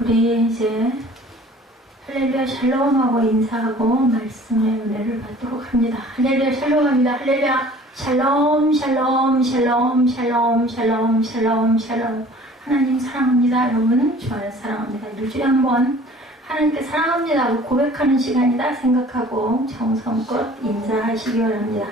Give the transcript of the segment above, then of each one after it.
우리 이제 할렐루야 샬롬하고 인사하고 말씀의 은혜를 받도록 합니다. 할렐루야 샬롬합니다. 할렐루야 샬롬 샬롬 샬롬 샬롬 샬롬 샬롬 샬롬. 하나님 사랑합니다. 여러분 주 안에 사랑합니다. 일주일에 한번 하나님께 사랑합니다 하고 고백하는 시간이다 생각하고 정성껏 인사하시기 바랍니다.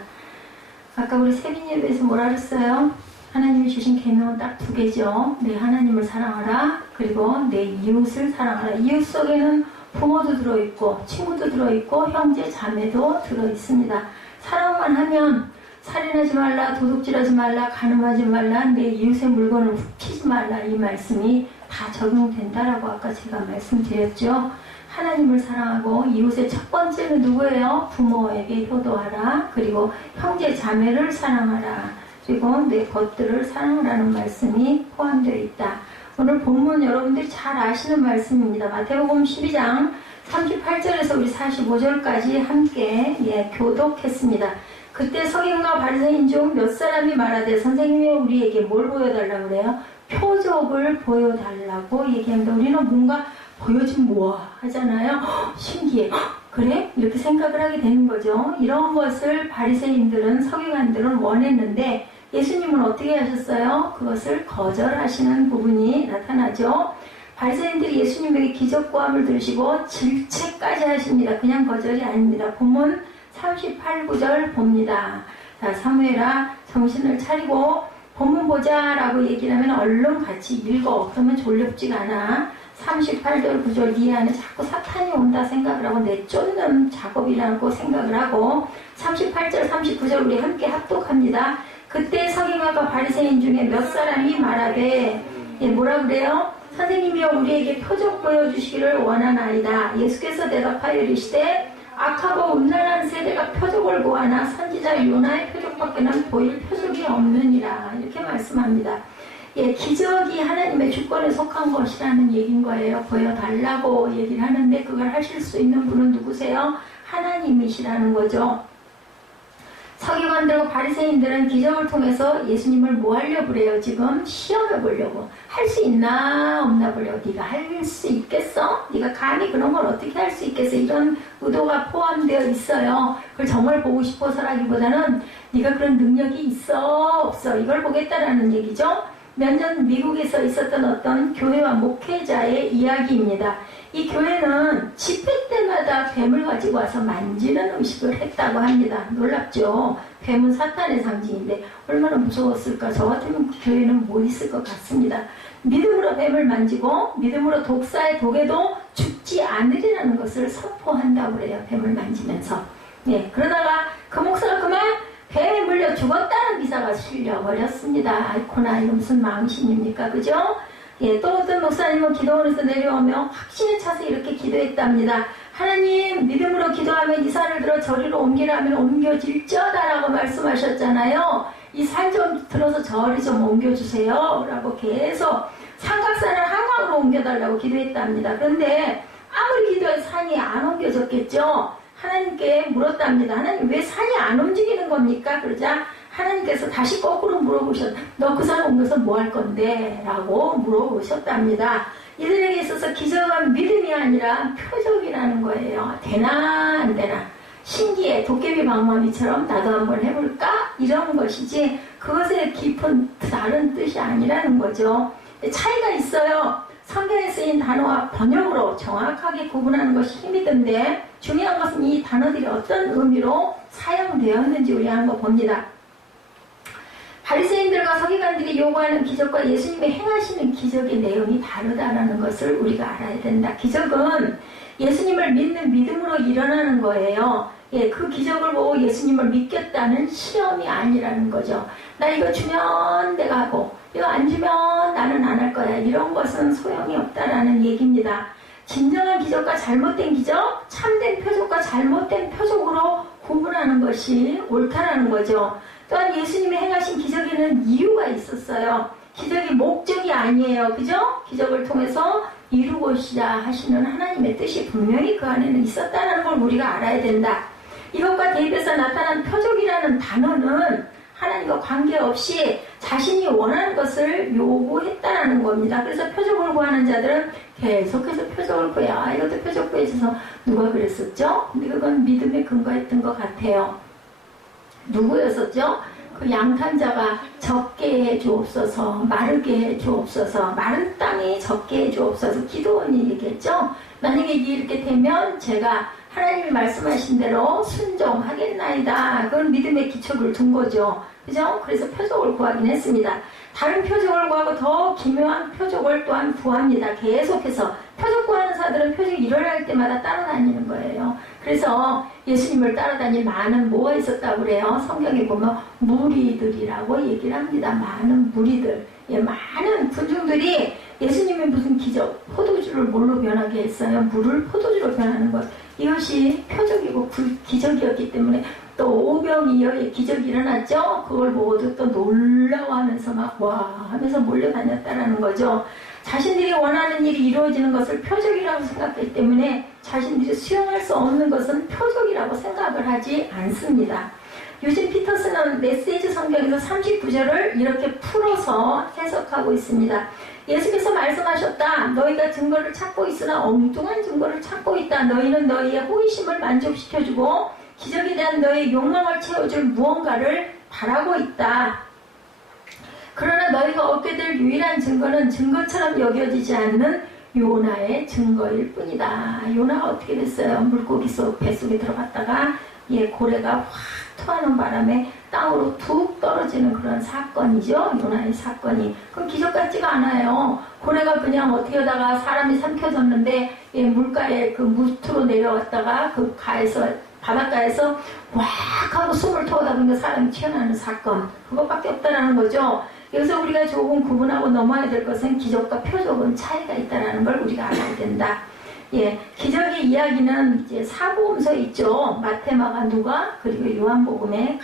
아까 우리 세빈 예배에서 뭐라 그랬어요? 하나님이 주신 계명은 딱 두 개죠. 내 하나님을 사랑하라, 그리고 내 이웃을 사랑하라. 이웃 속에는 부모도 들어있고 친구도 들어있고 형제 자매도 들어있습니다. 사랑만 하면 살인하지 말라, 도둑질하지 말라, 간음하지 말라, 내 이웃의 물건을 훔치지 말라, 이 말씀이 다 적용된다라고 아까 제가 말씀드렸죠. 하나님을 사랑하고 이웃의 첫 번째는 누구예요? 부모에게 효도하라, 그리고 형제 자매를 사랑하라, 그리고 내 것들을 사랑하라는 말씀이 포함되어 있다. 오늘 본문 여러분들이 잘 아시는 말씀입니다. 마태복음 12장 38절에서 우리 45절까지 함께 교독했습니다. 그때 서기관과 바리새인 중 몇 사람이 말하되 선생님이 우리에게 뭘 보여달라고 그래요? 표적을 보여달라고 얘기합니다. 우리는 뭔가 보여주면 뭐 하잖아요. 신기해. 그래? 이렇게 생각을 하게 되는 거죠. 이런 것을 바리새인들은 서기관들은 원했는데 예수님은 어떻게 하셨어요? 그것을 거절하시는 부분이 나타나죠. 바리새인들이 예수님에게 기적고함을 들으시고 질책까지 하십니다. 그냥 거절이 아닙니다. 본문 38구절 봅니다. 자, 사무엘아 정신을 차리고 본문 보자 라고 얘기를 하면 얼른 같이 읽어. 그러면 졸렵지가 않아. 38절 9절 이 안에 자꾸 사탄이 온다 생각을 하고 내쫓는 작업이라고 생각을 하고 38절 39절 우리 함께 합독합니다. 그때 서기관과 바리새인 중에 몇 사람이 말하되 뭐라 그래요? 선생님이여 우리에게 표적 보여주시기를 원하나이다. 예수께서 대답하여 이르시되 악하고 음란한 세대가 표적을 구하나 선지자 요나의 표적밖에는 보일 표적이 없느니라. 이렇게 말씀합니다. 기적이 하나님의 주권에 속한 것이라는 얘기인 거예요. 보여달라고 얘기를 하는데 그걸 하실 수 있는 분은 누구세요? 하나님이시라는 거죠. 서기관들과 바리새인들은 기적을 통해서 예수님을 뭐 하려고 그래요? 지금 시험해 보려고. 할 수 있나 없나 보려고. 네가 할 수 있겠어? 네가 감히 그런 걸 어떻게 할 수 있겠어? 이런 의도가 포함되어 있어요. 그걸 정말 보고 싶어서라기보다는 네가 그런 능력이 있어 없어 이걸 보겠다라는 얘기죠. 몇 년 미국에서 있었던 어떤 교회와 목회자의 이야기입니다. 이 교회는 집회 때마다 뱀을 가지고 와서 만지는 음식을 했다고 합니다. 놀랍죠? 뱀은 사탄의 상징인데 얼마나 무서웠을까. 저 같으면 그 교회는 못 있을 것 같습니다. 믿음으로 뱀을 만지고 믿음으로 독사의 독에도 죽지 않으리라는 것을 선포한다고 그래요. 뱀을 만지면서. 그러다가 그 목사가 그만 뱀에 물려 죽었다는 기사가 실려버렸습니다. 아이코나 이거 무슨 망신입니까? 그죠? 또 어떤 목사님은 기도원에서 내려오며 확신에 차서 이렇게 기도했답니다. 하나님 믿음으로 기도하면 이 산을 들어 저리로 옮기라 하면 옮겨질지어다라고 말씀하셨잖아요. 이 산 좀 들어서 저리 좀 옮겨주세요 라고 계속 삼각산을 한강으로 옮겨달라고 기도했답니다. 그런데 아무리 기도해도 산이 안 옮겨졌겠죠. 하나님께 물었답니다. 하나님 왜 산이 안 움직이는 겁니까? 그러자 하나님께서 다시 거꾸로 너 그 산 옮겨서 뭐 할 건데? 라고 물어보셨답니다. 이들에게 있어서 기적은 믿음이 아니라 표적이라는 거예요. 되나 안 되나? 신기해. 도깨비 방망이처럼 나도 한번 해볼까? 이런 것이지 그것의 깊은 다른 뜻이 아니라는 거죠. 차이가 있어요. 성경에 쓰인 단어와 번역으로 정확하게 구분하는 것이 힘이 든데 중요한 것은 이 단어들이 어떤 의미로 사용되었는지 우리 한번 봅니다. 바리새인들과 서기관들이 요구하는 기적과 예수님이 행하시는 기적의 내용이 다르다는 것을 우리가 알아야 된다. 기적은 예수님을 믿는 믿음으로 일어나는 거예요. 그 기적을 보고 예수님을 믿겠다는 시험이 아니라는 거죠. 나 이거 주면 내가 하고 이거 안 주면 나는 안 할 거야. 이런 것은 소용이 없다라는 얘기입니다. 진정한 기적과 잘못된 기적, 참된 표적과 잘못된 표적으로 구분하는 것이 옳다라는 거죠. 또한 예수님이 행하신 기적에는 이유가 있었어요. 기적이 목적이 아니에요. 그죠? 기적을 통해서 이루고자 하시는 하나님의 뜻이 분명히 그 안에는 있었다는 걸 우리가 알아야 된다. 이것과 대비해서 나타난 표적이라는 단어는 하나님과 관계없이 자신이 원하는 것을 요구했다라는 겁니다. 그래서 표적을 구하는 자들은 계속해서 표적을 구해. 이것도 표적 구해줘서 누가 그랬었죠? 근데 그건 믿음에 근거했던 것 같아요. 누구였었죠? 그 양탄자가 적게 해 주옵소서, 마르게 해 주옵소서, 마른 땅이 적게 해 주옵소서 기도원이 얘기했죠. 만약에 이렇게 되면 제가 하나님이 말씀하신 대로 순종하겠나이다. 그건 믿음의 기초를 둔 거죠. 그죠? 그래서 표적을 구하긴 했습니다. 다른 표적을 구하고 더 기묘한 표적을 또한 구합니다. 계속해서 표적 구하는 사들은 표적이 일어날 때마다 따라다니는 거예요. 그래서 예수님을 따라다닐 많은 뭐가 있었다고 그래요? 성경에 보면 무리들이라고 얘기를 합니다. 많은 무리들. 예, 많은 군중들이 예수님의 무슨 기적, 포도주를 뭘로 변하게 했어요? 물을 포도주로 변하는 것. 이것이 표적이고 기적이었기 때문에 또 오병이어의 기적이 일어났죠. 그걸 보고도 또 놀라워하면서 막 와 하면서 몰려다녔다라는 거죠. 자신들이 원하는 일이 이루어지는 것을 표적이라고 생각했기 때문에 자신들이 수용할 수 없는 것은 표적이라고 생각을 하지 않습니다. 요즘 피터스는 메시지 성경에서 39절을 이렇게 풀어서 해석하고 있습니다. 예수께서 말씀하셨다. 너희가 증거를 찾고 있으나 엉뚱한 증거를 찾고 있다. 너희는 너희의 호기심을 만족시켜주고 기적에 대한 너희의 욕망을 채워줄 무언가를 바라고 있다. 그러나 너희가 얻게 될 유일한 증거는 증거처럼 여겨지지 않는 요나의 증거일 뿐이다. 요나가 어떻게 됐어요? 물고기 속 뱃속에 들어갔다가 고래가 확 토하는 바람에 땅으로 툭 떨어지는 그런 사건이죠. 요나의 사건이. 그건 기적 같지가 않아요. 고래가 그냥 어떻게 하다가 사람이 삼켜졌는데 물가에 그 무트로 내려왔다가 그 바닷가에서 왁 하고 숨을 터오다 보니까 사람이 튀어나오는 사건. 그것밖에 없다라는 거죠. 여기서 우리가 조금 구분하고 넘어야 될 것은 기적과 표적은 차이가 있다는 걸 우리가 알아야 된다. 기적의 이야기는 이제 사복음서에 있죠. 마태, 마가, 누가, 그리고 요한복음에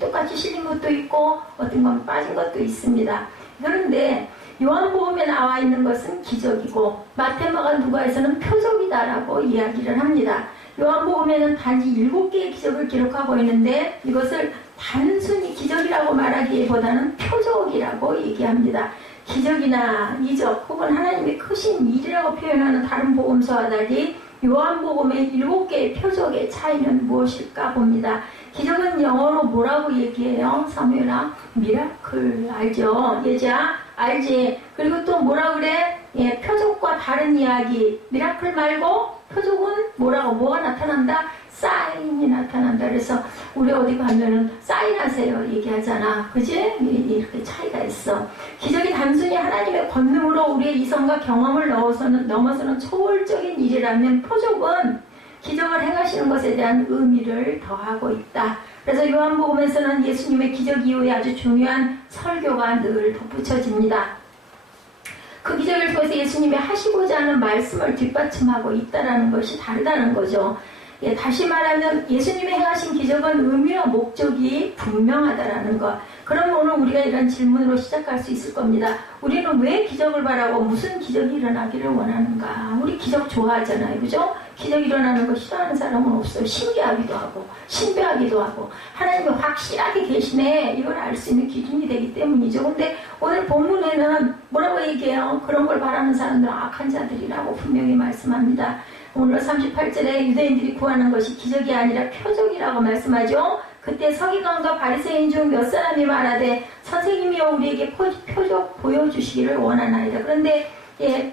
똑같이 실린 것도 있고, 어떤 건 빠진 것도 있습니다. 그런데, 요한복음에 나와 있는 것은 기적이고, 마태, 마가, 누가에서는 표적이다라고 이야기를 합니다. 요한복음에는 단지 7개의 기적을 기록하고 있는데, 이것을 단순히 기적이라고 말하기보다는 표적이라고 얘기합니다. 기적이나 이적 혹은 하나님의 크신 일이라고 표현하는 다른 복음서와 달리 요한복음의 7개의 표적의 차이는 무엇일까 봅니다. 기적은 영어로 뭐라고 얘기해요? 사무엘아? 미라클 알죠? 예자? 알지? 그리고 또 뭐라 그래? 표적과 다른 이야기. 미라클 말고 표적은 뭐가 나타난다? 사인이 나타난다. 그래서 우리 어디 가면은 사인하세요 얘기하잖아. 그지? 이렇게 차이가 있어. 기적이 단순히 하나님의 권능으로 우리의 이성과 경험을 넘어서는 초월적인 일이라면 표적은 기적을 행하시는 것에 대한 의미를 더하고 있다. 그래서 요한복음에서는 예수님의 기적 이후에 아주 중요한 설교가 늘 덧붙여집니다. 그 기적을 통해서 예수님이 하시고자 하는 말씀을 뒷받침하고 있다는 것이 다르다는 거죠. 다시 말하면 예수님이 행하신 기적은 의미와 목적이 분명하다라는 것. 그럼 오늘 우리가 이런 질문으로 시작할 수 있을 겁니다. 우리는 왜 기적을 바라고 무슨 기적이 일어나기를 원하는가? 우리 기적 좋아하잖아요. 그죠? 기적 일어나는 거 싫어하는 사람은 없어요. 신기하기도 하고 신비하기도 하고 하나님이 확실하게 계시네. 이걸 알 수 있는 기준이 되기 때문이죠. 근데 오늘 본문에는 뭐라고 얘기해요? 그런 걸 바라는 사람들은 악한 자들이라고 분명히 말씀합니다. 오늘 38절에 유대인들이 구하는 것이 기적이 아니라 표적이라고 말씀하죠. 그때 서기관과 바리새인 중 몇 사람이 말하되 선생님이여 우리에게 표적 보여주시기를 원하나이다. 그런데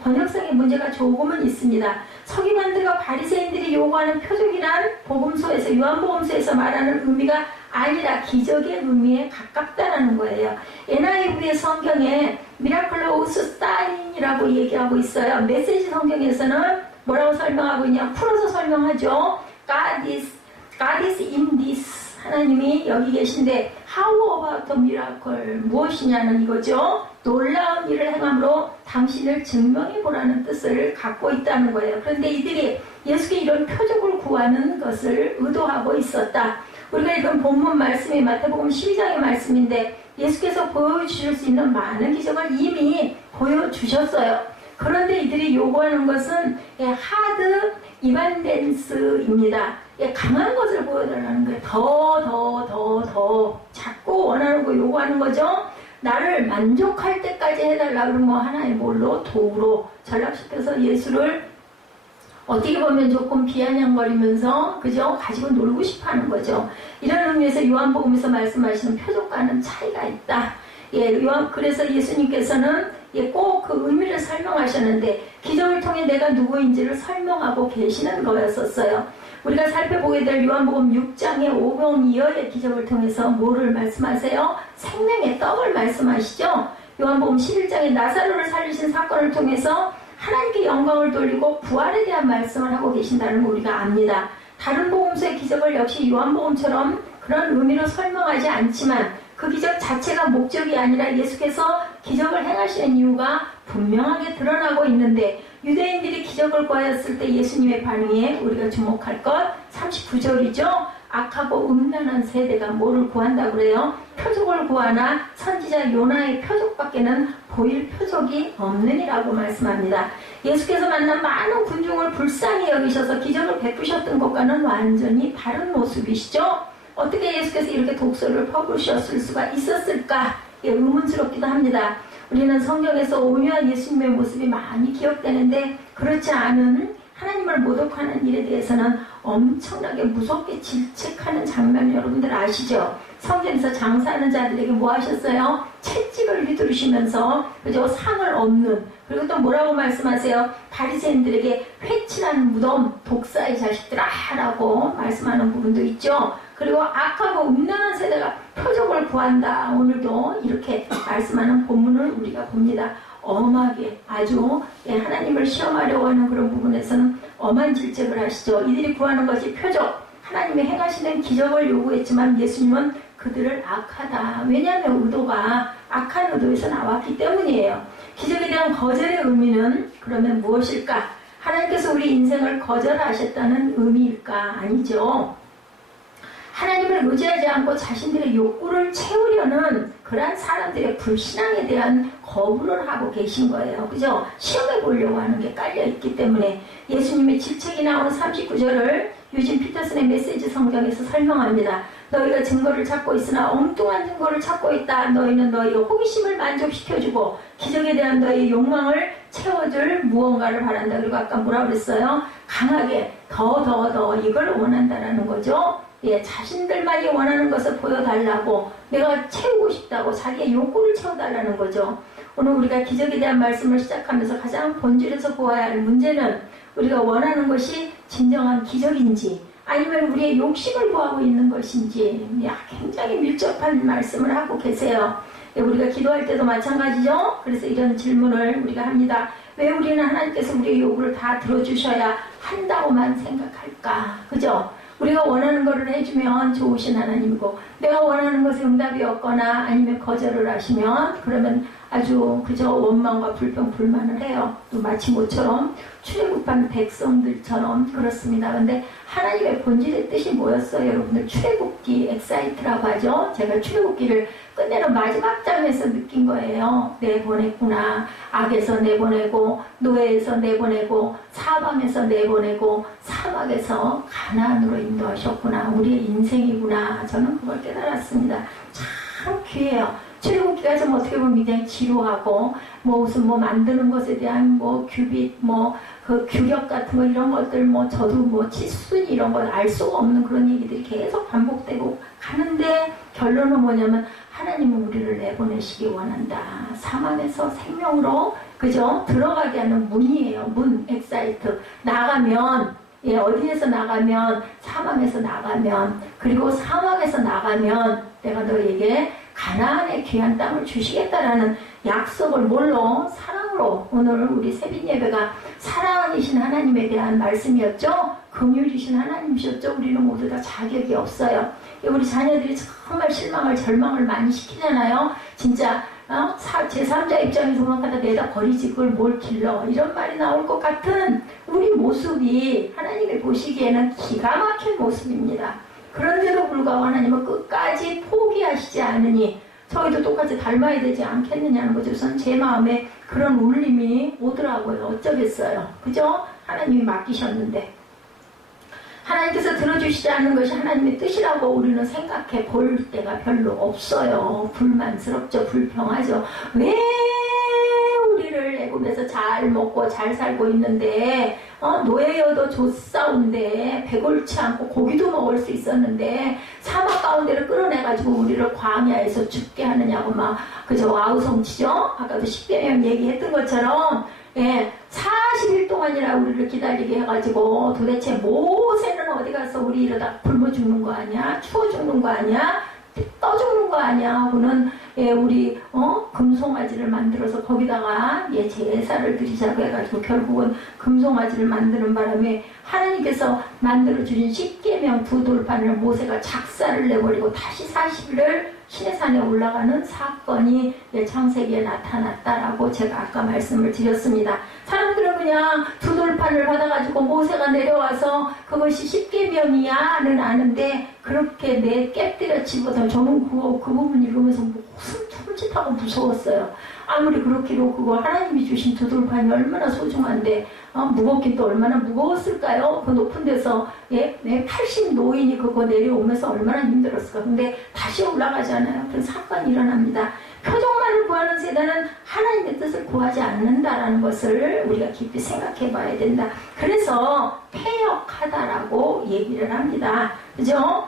번역성의 문제가 조금은 있습니다. 서기관들과 바리새인들이 요구하는 표적이란 복음서에서 요한복음서에서 말하는 의미가 아니라 기적의 의미에 가깝다라는 거예요. NIV의 성경에 미라클로우스 사인이라고 얘기하고 있어요. 메시지 성경에서는 뭐라고 설명하고 있냐? 풀어서 설명하죠. God is in this. 하나님이 여기 계신데 How about the miracle? 무엇이냐는 이거죠. 놀라운 일을 행함으로 당신을 증명해 보라는 뜻을 갖고 있다는 거예요. 그런데 이들이 예수께 이런 표적을 구하는 것을 의도하고 있었다. 우리가 읽은 본문 말씀이 마태복음 12장의 말씀인데 예수께서 보여주실 수 있는 많은 기적을 이미 보여주셨어요. 그런데 이들이 요구하는 것은 하드 이반덴스입니다. 강한 것을 보여달라는 거예요. 더 자꾸 원하는 거 요구하는 거죠. 나를 만족할 때까지 해달라 그러면 뭐 하나의 뭘로? 도구로 전락시켜서 예수를 어떻게 보면 조금 비아냥거리면서 그죠? 가지고 놀고 싶어하는 거죠. 이런 의미에서 요한복음에서 말씀하시는 표적과는 차이가 있다. 예, 그래서 예수님께서는 꼭 그 의미를 설명하셨는데 기적을 통해 내가 누구인지를 설명하고 계시는 거였었어요. 우리가 살펴보게 될 요한복음 6장의 오병이어의 기적을 통해서 뭐를 말씀하세요? 생명의 떡을 말씀하시죠. 요한복음 11장의 나사로를 살리신 사건을 통해서 하나님께 영광을 돌리고 부활에 대한 말씀을 하고 계신다는 걸 우리가 압니다. 다른 복음서의 기적을 역시 요한복음처럼 그런 의미로 설명하지 않지만 그 기적 자체가 목적이 아니라 예수께서 기적을 행하시는 이유가 분명하게 드러나고 있는데 유대인들이 기적을 구하였을 때 예수님의 반응에 우리가 주목할 것 39절이죠. 악하고 음란한 세대가 뭐를 구한다고 그래요? 표적을 구하나 선지자 요나의 표적밖에는 보일 표적이 없느니라고 말씀합니다. 예수께서 만난 많은 군중을 불쌍히 여기셔서 기적을 베푸셨던 것과는 완전히 다른 모습이시죠. 어떻게 예수께서 이렇게 독설을 퍼부으셨을 수가 있었을까? 예, 의문스럽기도 합니다. 우리는 성경에서 오묘한 예수님의 모습이 많이 기억되는데 그렇지 않은 하나님을 모독하는 일에 대해서는 엄청나게 무섭게 질책하는 장면 여러분들 아시죠? 성경에서 장사하는 자들에게 뭐 하셨어요? 채찍을 휘두르시면서 그죠? 상을 얻는 그리고 또 뭐라고 말씀하세요? 바리새인들에게 회칠한 무덤 독사의 자식들아 라고 말씀하는 부분도 있죠. 그리고 악하고 음란한 세대가 표적을 구한다. 오늘도 이렇게 말씀하는 본문을 우리가 봅니다. 엄하게 아주 하나님을 시험하려고 하는 그런 부분에서는 엄한 질책을 하시죠. 이들이 구하는 것이 표적, 하나님이 행하시는 기적을 요구했지만 예수님은 그들을 악하다. 왜냐하면 의도가 악한 의도에서 나왔기 때문이에요. 기적에 대한 거절의 의미는 그러면 무엇일까? 하나님께서 우리 인생을 거절하셨다는 의미일까? 아니죠. 하나님을 의지하지 않고 자신들의 욕구를 채우려는 그러한 사람들의 불신앙에 대한 거부를 하고 계신 거예요. 그죠? 시험해 보려고 하는 게 깔려있기 때문에 예수님의 질책이 나오는 39절을 유진 피터슨의 메시지 성경에서 설명합니다. 너희가 증거를 찾고 있으나 엉뚱한 증거를 찾고 있다. 너희는 너희의 호기심을 만족시켜주고 기적에 대한 너희의 욕망을 채워줄 무언가를 바란다. 그리고 아까 뭐라 그랬어요? 강하게 더 이걸 원한다라는 거죠. 예, 자신들만이 원하는 것을 보여달라고 내가 채우고 싶다고 자기의 욕구를 채워달라는 거죠. 오늘 우리가 기적에 대한 말씀을 시작하면서 가장 본질에서 보아야 할 문제는 우리가 원하는 것이 진정한 기적인지 아니면 우리의 욕심을 구하고 있는 것인지 굉장히 밀접한 말씀을 하고 계세요. 예, 우리가 기도할 때도 마찬가지죠. 그래서 이런 질문을 우리가 합니다. 왜 우리는 하나님께서 우리의 요구를 다 들어주셔야 한다고만 생각할까? 그죠? 우리가 원하는 것을 해주면 좋으신 하나님이고 내가 원하는 것에 응답이 없거나 아니면 거절을 하시면 그러면 아주 그저 원망과 불평 불만을 해요. 또 마치 모처럼 출애굽한 백성들처럼 그렇습니다. 근데 하나님의 본질의 뜻이 뭐였어요? 여러분들 출애굽기 엑사이트라고 하죠. 제가 출애굽기를 끝내는 마지막 장에서 느낀 거예요. 내보냈구나. 악에서 내보내고 노예에서 내보내고 사방에서 내보내고 사막에서 가나안으로 인도하셨구나. 우리의 인생이구나. 저는 그걸 깨달았습니다. 참 귀해요. 출애굽기가 좀 어떻게 보면 굉장히 지루하고 무슨 만드는 것에 대한 규빗 그 규격 같은 거 이런 것들 저도 치순 이런 걸 알 수가 없는 그런 얘기들이 계속 반복되고 가는데 결론은 뭐냐면 하나님은 우리를 내보내시기 원한다. 사망에서 생명으로 그죠? 들어가게 하는 문이에요. 문, 엑사이트. 나가면 어디에서 나가면 사망에서 나가면 그리고 사망에서 나가면 내가 너에게 가나안의 귀한 땅을 주시겠다라는 약속을 뭘로? 사랑으로. 오늘 우리 새벽 예배가 사랑이신 하나님에 대한 말씀이었죠. 긍휼이신 하나님이셨죠. 우리는 모두 다 자격이 없어요. 우리 자녀들이 정말 실망을 절망을 많이 시키잖아요. 진짜 제3자 입장에서 그만 갖다 내다 버리지 그걸 뭘 길러 이런 말이 나올 것 같은 우리 모습이 하나님이 보시기에는 기가 막힌 모습입니다. 그런데도 불구하고 하나님은 끝까지 포기하시지 않으니 저희도 똑같이 닮아야 되지 않겠느냐는 거죠. 우선 제 마음에 그런 울림이 오더라고요. 어쩌겠어요. 그죠? 하나님이 맡기셨는데 하나님께서 들어주시지 않는 것이 하나님의 뜻이라고 우리는 생각해 볼 때가 별로 없어요. 불만스럽죠. 불평하죠. 왜 우리를 애굽에서 잘 먹고 잘 살고 있는데 노예여도 좋사온데 배골치 않고 고기도 먹을 수 있었는데 사막 가운데를 끌어내가지고 우리를 광야에서 죽게 하느냐고 막 그저 아우성치죠. 아까도 십계명 얘기했던 것처럼 40일 동안이나 우리를 기다리게 해가지고 도대체 모세는 어디 가서 우리 이러다 굶어 죽는 거 아니야? 추워 죽는 거 아니야? 떠 죽는 거 아니야? 하고는 우리 금송아지를 만들어서 거기다가 제사를 드리자고 해가지고 결국은 금송아지를 만드는 바람에 하나님께서 만들어주신 십계명 두 돌판을 모세가 작사를 내버리고 다시 40일을 시내산에 올라가는 사건이 창세기에 나타났다라고 제가 아까 말씀을 드렸습니다. 사람들은 그냥 두 돌판을 받아가지고 모세가 내려와서 그것이 십계명이야는 아는데 그렇게 내 깨뜨려 치고서 저는 그 부분 읽으면서 무슨 tum칫하고 무서웠어요. 아무리 그렇기로 그거 하나님이 주신 두 돌판이 얼마나 소중한데 무겁긴 또 얼마나 무거웠을까요? 그 높은 데서 80 노인이 그거 내려오면서 얼마나 힘들었을까. 근데 다시 올라가잖아요. 그런 사건이 일어납니다. 표적만을 구하는 세대는 하나님의 뜻을 구하지 않는다라는 것을 우리가 깊이 생각해 봐야 된다. 그래서 패역하다라고 얘기를 합니다. 그죠?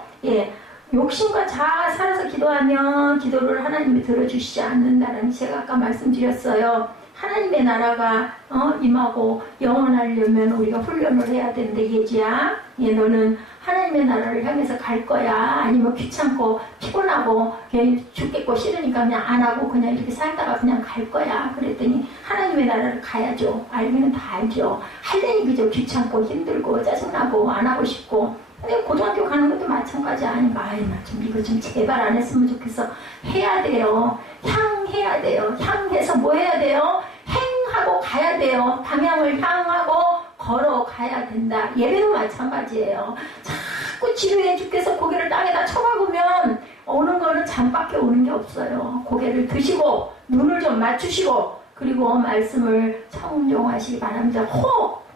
욕심과 자아가 살아서 기도하면 기도를 하나님이 들어주시지 않는다라는 제가 아까 말씀드렸어요. 하나님의 나라가 임하고 영원하려면 우리가 훈련을 해야 되는데 예지야, 너는 하나님의 나라를 향해서 갈 거야? 아니면 귀찮고 피곤하고 그냥 죽겠고 싫으니까 그냥 안 하고 그냥 이렇게 살다가 그냥 갈 거야? 그랬더니 하나님의 나라를 가야죠. 알기는 다 알죠. 할래니 그저 귀찮고 힘들고 짜증나고 안 하고 싶고. 근데 고등학교 가는 것도 마찬가지 아닌가. 나 좀 이거 좀 제발 안 했으면 좋겠어. 해야 돼요. 향해야 돼요. 향해서 뭐 해야 돼요? 행하고 가야 돼요. 방향을 향하고 걸어가야 된다. 예배도 마찬가지예요. 자꾸 지루해 죽겠어 고개를 땅에다 쳐박으면 오는 거는 잠밖에 오는 게 없어요. 고개를 드시고 눈을 좀 맞추시고 그리고 말씀을 청종하시기 바랍니다.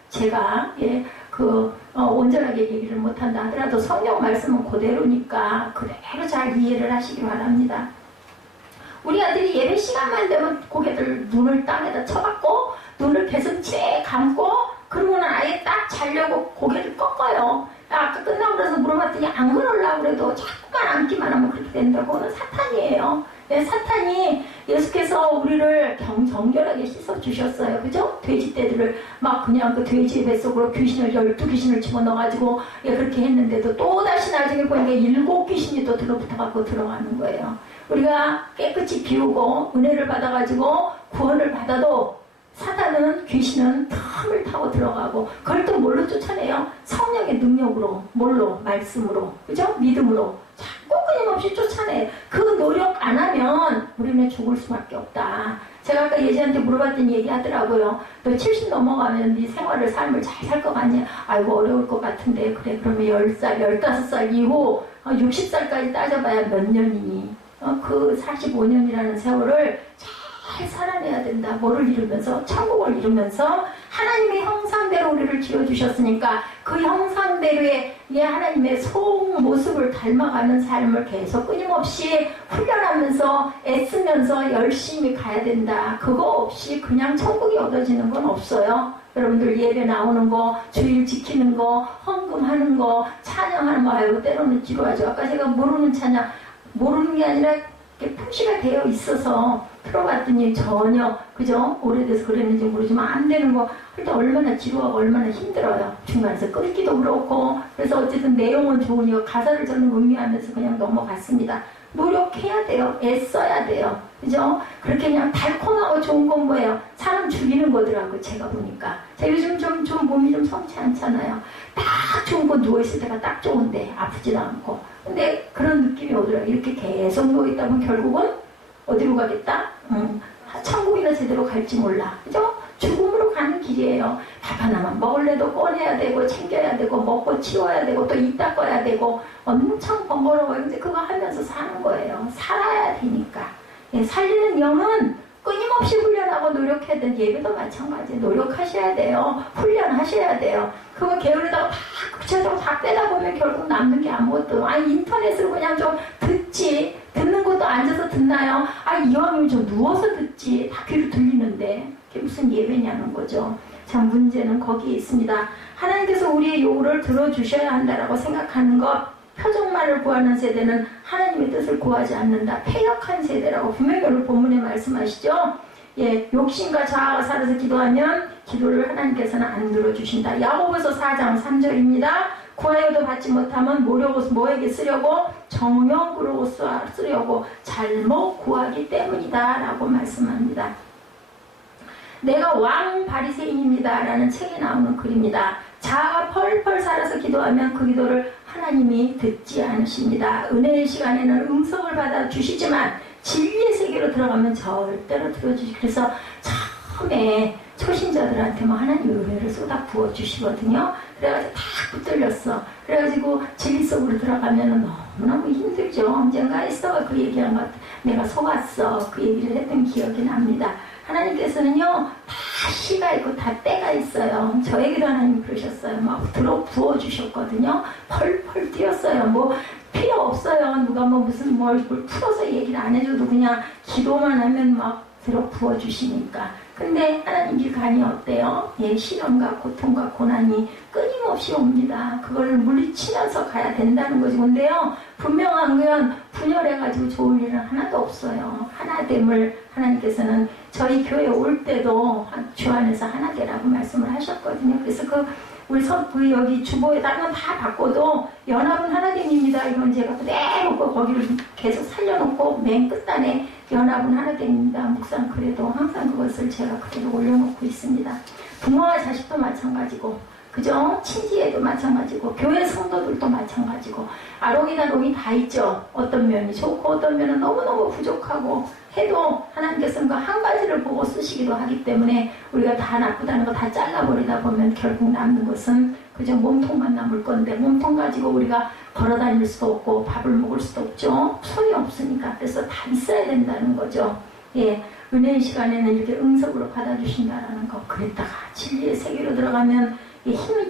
제가 온전하게 얘기를 못한다 하더라도 성경 말씀은 그대로니까 그대로 잘 이해를 하시기 바랍니다. 우리 아들이 예배 시간만 되면 고개들 눈을 땅에다 쳐박고 눈을 계속 쬐 감고 그러고는 아예 딱 자려고 고개를 꺾어요. 아까 끝나고 그래서 물어봤더니 안 그러려고 그래도 자꾸만 앉기만 하면 그렇게 된다고. 그건 사탄이에요. 사탄이 예수께서 우리를 정결하게 씻어주셨어요. 그죠? 돼지떼들을 막 그냥 그 돼지 뱃속으로 12귀신을 집어넣어가지고 그렇게 했는데도 또다시 나중에 보니까 7귀신이 또 들어붙어갖고 들어가는 거예요. 우리가 깨끗이 비우고 은혜를 받아가지고 구원을 받아도 사단은 귀신은 틈을 타고 들어가고 그걸 또 뭘로 쫓아내요? 성령의 능력으로, 뭘로? 말씀으로, 그죠? 믿음으로 자꾸 끊임없이 쫓아내. 그 노력 안 하면 우리는 죽을 수밖에 없다. 제가 아까 예지한테 물어봤더니 얘기하더라고요. 너 70 넘어가면 네 생활을 삶을 잘 살 것 같냐? 아이고 어려울 것 같은데. 그래 그러면 10살, 15살 이후 60살까지 따져봐야 몇 년이니? 그 45년이라는 세월을 잘 살아내야 된다. 뭐를 이루면서? 천국을 이루면서 하나님의 형상대로 우리를 지어주셨으니까 그 형상대로의 하나님의 모습을 닮아가는 삶을 계속 끊임없이 훈련하면서 애쓰면서 열심히 가야 된다. 그거 없이 그냥 천국이 얻어지는 건 없어요. 여러분들 예배 나오는 거, 주일 지키는 거, 헌금하는 거, 찬양하는 거, 아이고 때로는 지루하죠. 아까 제가 모르는 찬양, 모르는 게 아니라 표시가 되어 있어서 틀어봤더니 전혀 그죠? 오래돼서 그랬는지 모르지만 안 되는 거 할 때 얼마나 지루하고 얼마나 힘들어요. 중간에서 끊기도 그렇고. 그래서 어쨌든 내용은 좋으니까 가사를 저는 음미하면서 그냥 넘어갔습니다. 노력해야 돼요. 애써야 돼요. 그죠? 그렇게 그냥 달콤하고 좋은 건 뭐예요? 사람 죽이는 거더라고요. 제가 보니까. 제가 요즘 좀 몸이 좀 성치 않잖아요. 딱 좋은 거 누워있을 때가 딱 좋은데 아프지도 않고. 근데 그런 느낌이 오더라고요. 이렇게 계속 누워있다 보면 결국은 어디로 가겠다? 천국이나 제대로 갈지 몰라. 그죠? 죽음으로 가는 길이에요. 밥 하나만 먹을래도 꺼내야 되고 챙겨야 되고 먹고 치워야 되고 또 이따 꺼야 되고 엄청 번거로워요. 근데 그거 하면서 사는 거예요. 살아야 되니까. 살리는 영은 끊임없이 훈련하고 노력해야 돼. 예배도 마찬가지예요. 노력하셔야 돼요. 훈련하셔야 돼요. 그거 게으르다고 다 구체적으로 다 빼다 보면 결국 남는 게 아무것도. 아니 인터넷으로 그냥 좀 듣지. 듣는 것도 앉아서 듣나요? 아 이왕이면 좀 누워서 듣지. 다 귀로 들리는데 그게 무슨 예배냐는 거죠. 참 문제는 거기에 있습니다. 하나님께서 우리의 요구를 들어주셔야 한다라고 생각하는 것, 표적만을 구하는 세대는 하나님의 뜻을 구하지 않는다. 패역한 세대라고 분명히 오늘 본문에 말씀하시죠. 예, 욕심과 자아가 살아서 기도하면 기도를 하나님께서는 안 들어주신다. 야고보서 4장 3절입니다. 구하여도 받지 못하면 뭐에게 쓰려고? 정욕으로 쓰려고 잘못 구하기 때문이다 라고 말씀합니다. 내가 왕 바리새인입니다 라는 책에 나오는 글입니다. 자아가 펄펄 살아서 기도하면 그 기도를 하나님이 듣지 않으십니다. 은혜의 시간에는 응석을 받아 주시지만 진리의 세계로 들어가면 절대로 들어주시고, 그래서 처음에 초신자들한테 뭐 하나님이 은혜를 쏟아 부어 주시거든요. 그래가지고 다 붙들렸어. 그래가지고 진리 속으로 들어가면 너무너무 힘들죠. 언젠가 에스더가 그 얘기한 것 같아. 내가 속았어. 그 얘기를 했던 기억이 납니다. 하나님께서는요, 다 시가 있고 다 때가 있어요. 저에게도 하나님 그러셨어요. 막 들어 부어주셨거든요. 펄펄 뛰었어요. 뭐 필요 없어요. 누가 뭐 무슨 뭘 풀어서 얘기를 안 해줘도 그냥 기도만 하면 막 들어 부어주시니까. 근데 하나님 길간이 어때요? 예, 시련과 고통과 고난이 끊임없이 옵니다. 그걸 물리치면서 가야 된다는 거죠. 근데요, 분명한 건 분열해가지고 좋을 일은 하나도 없어요. 하나됨을 하나님께서는 저희 교회 올 때도 주 안에서 하나되라고 말씀을 하셨거든요. 그래서 우리 여기 주보에다가 다 바꿔도 연합은 하나됨입니다. 이건 제가 그대로 거기를 계속 살려놓고 맨 끝단에 연합은 하나됨입니다. 묵상 그래도 항상 그것을 제가 그대로 올려놓고 있습니다. 부모와 자식도 마찬가지고, 그죠? 친지에도 마찬가지고, 교회 성도들도 마찬가지고, 아롱이나 다 있죠. 어떤 면이 좋고 어떤 면은 너무너무 부족하고 해도 하나님께서는 그 한 가지를 보고 쓰시기도 하기 때문에 우리가 다 나쁘다는 거 다 잘라버리다 보면 결국 남는 것은 그저 몸통만 남을 건데, 몸통 가지고 우리가 걸어다닐 수도 없고 밥을 먹을 수도 없죠. 소용이 없으니까. 그래서 다 있어야 된다는 거죠. 예, 은혜의 시간에는 이렇게 응석으로 받아주신다라는 거. 그랬다가 진리의 세계로 들어가면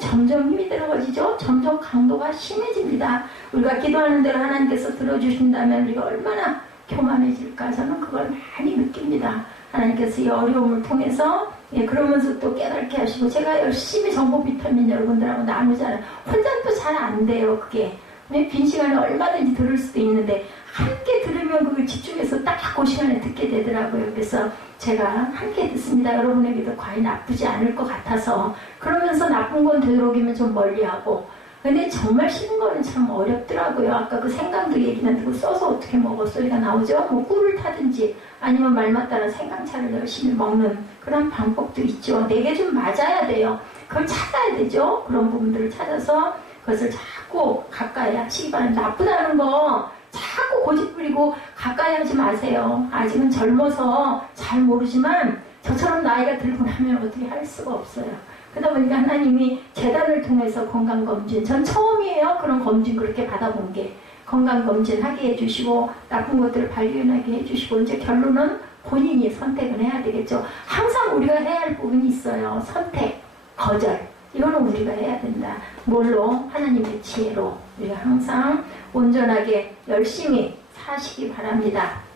점점 힘이 들어가지죠. 점점 강도가 심해집니다. 우리가 기도하는 대로 하나님께서 들어주신다면 우리가 얼마나 교만해질까, 저는 그걸 많이 느낍니다. 하나님께서 이 어려움을 통해서 그러면서 또 깨닫게 하시고, 제가 열심히 정보 비타민 여러분들하고 나누잖아요. 혼자는 또 잘 안 돼요. 그게 빈 시간에 얼마든지 들을 수도 있는데 함께 들으면 그걸 집중해서 딱 그 시간에 듣게 되더라고요. 그래서 제가 함께 듣습니다. 여러분에게도 과히 나쁘지 않을 것 같아서. 그러면서 나쁜 건 되도록이면 좀 멀리하고, 근데 정말 싫은 거는 참 어렵더라고요. 아까 그 생강도 얘기는 듣고 써서 어떻게 먹어 소리가 나오죠. 뭐 꿀을 타든지 아니면 말맞다는 생강차를 열심히 먹는 그런 방법도 있죠. 내게 좀 맞아야 돼요. 그걸 찾아야 되죠. 그런 부분들을 찾아서 그것을 자꾸 가까이 하시기 바랍니다. 나쁘다는 거 자꾸 고집부리고 가까이 하지 마세요. 아직은 젊어서 잘 모르지만 저처럼 나이가 들고 나면 어떻게 할 수가 없어요. 그러다 보니까 하나님이 재단을 통해서 건강검진, 전 처음이에요. 그런 검진 그렇게 받아본 게. 건강검진 하게 해주시고 나쁜 것들을 발견하게 해주시고, 이제 결론은 본인이 선택을 해야 되겠죠. 항상 우리가 해야 할 부분이 있어요. 선택, 거절. 이거는 우리가 해야 된다. 뭘로? 하나님의 지혜로 우리가 항상 온전하게 열심히 사시기 바랍니다.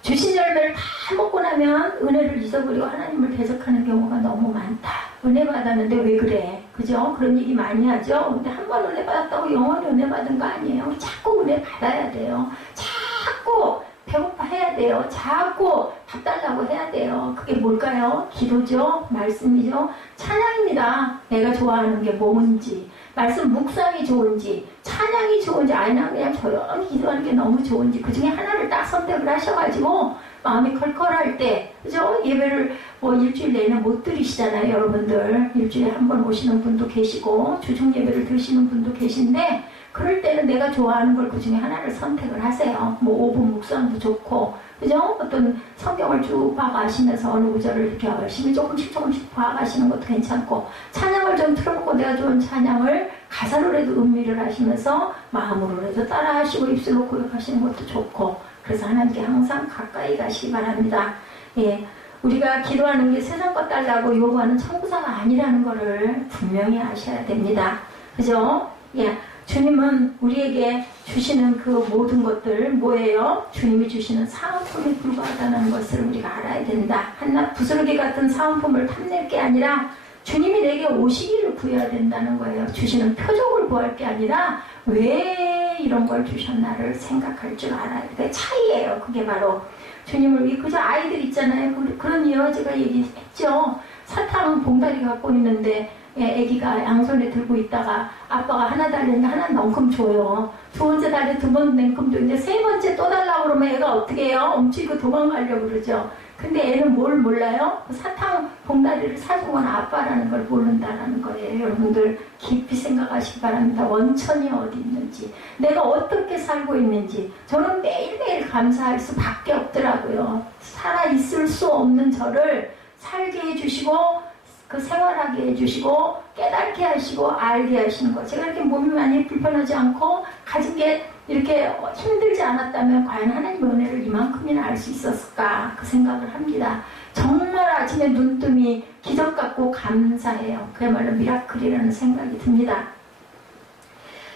주신 열매를 다 먹고 나면 은혜를 잊어버리고 하나님을 대적하는 경우가 너무 많다. 은혜 받았는데 왜 그래? 그죠? 그런 얘기 많이 하죠? 근데 한 번 은혜 받았다고 영원히 은혜 받은 거 아니에요. 자꾸 은혜 받아야 돼요. 자꾸 배고파 해야 돼요. 자꾸 밥 달라고 해야 돼요. 그게 뭘까요? 기도죠? 말씀이죠? 찬양입니다. 내가 좋아하는 게 뭔지, 말씀 묵상이 좋은지, 찬양이 좋은지, 아니면 그냥 조용히 기도하는 게 너무 좋은지, 그 중에 하나를 딱 선택을 하셔가지고 마음이 컬컬할 때, 그죠? 예배를 뭐 일주일 내내 못 드리시잖아요. 여러분들 일주일에 한 번 오시는 분도 계시고 주중 예배를 드시는 분도 계신데, 그럴 때는 내가 좋아하는 걸 그 중에 하나를 선택을 하세요. 뭐 5분 묵상도 좋고, 그죠? 어떤 성경을 쭉 봐가시면서 어느 구절을 이렇게 열심히 조금씩 봐가시는 것도 괜찮고, 찬양을 좀 틀어놓고 내가 좋은 찬양을 가사로라도 음미를 하시면서 마음으로라도 따라하시고 입술로 고백하시는 것도 좋고, 그래서 하나님께 항상 가까이 가시기 바랍니다. 예, 우리가 기도하는 게 세상 것 달라고 요구하는 청구사가 아니라는 것을 분명히 아셔야 됩니다. 그죠? 예, 주님은 우리에게 주시는 그 모든 것들 뭐예요? 주님이 주시는 사은품에 불과하다는 것을 우리가 알아야 된다. 한낱 부스러기 같은 사은품을 탐낼 게 아니라 주님이 내게 오시기를 구해야 된다는 거예요. 주시는 표적을 구할 게 아니라 왜 이런 걸 주셨나를 생각할 줄 알아야 돼. 그 차이예요. 그게 바로 주님을 위해. 그저 아이들 있잖아요. 그런 이유 제가 얘기했죠. 사탕 봉다리 갖고 있는데 애기가 양손에 들고 있다가 아빠가 하나 달랬는데 하나 넝큼 줘요. 두 번째 달에 두 번 냉큼 줘. 이제 세 번째 또 달라고 그러면 애가 어떻게 해요? 엄치고 도망가려고 그러죠. 근데 애는 뭘 몰라요? 사탕 봉다리를 사준 건 아빠라는 걸 모른다라는 거예요. 여러분들 깊이 생각하시기 바랍니다. 원천이 어디 있는지, 내가 어떻게 살고 있는지 저는 매일매일 감사할 수밖에 없더라고요. 살아있을 수 없는 저를 살게 해주시고 그 생활하게 해주시고 깨닫게 하시고 알게 하시는 거. 제가 이렇게 몸이 많이 불편하지 않고 가진 게 이렇게 힘들지 않았다면 과연 하나님의 은혜를 이만큼이나 알 수 있었을까 그 생각을 합니다. 정말 아침에 눈뜸이 기적 같고 감사해요. 그야말로 미라클이라는 생각이 듭니다.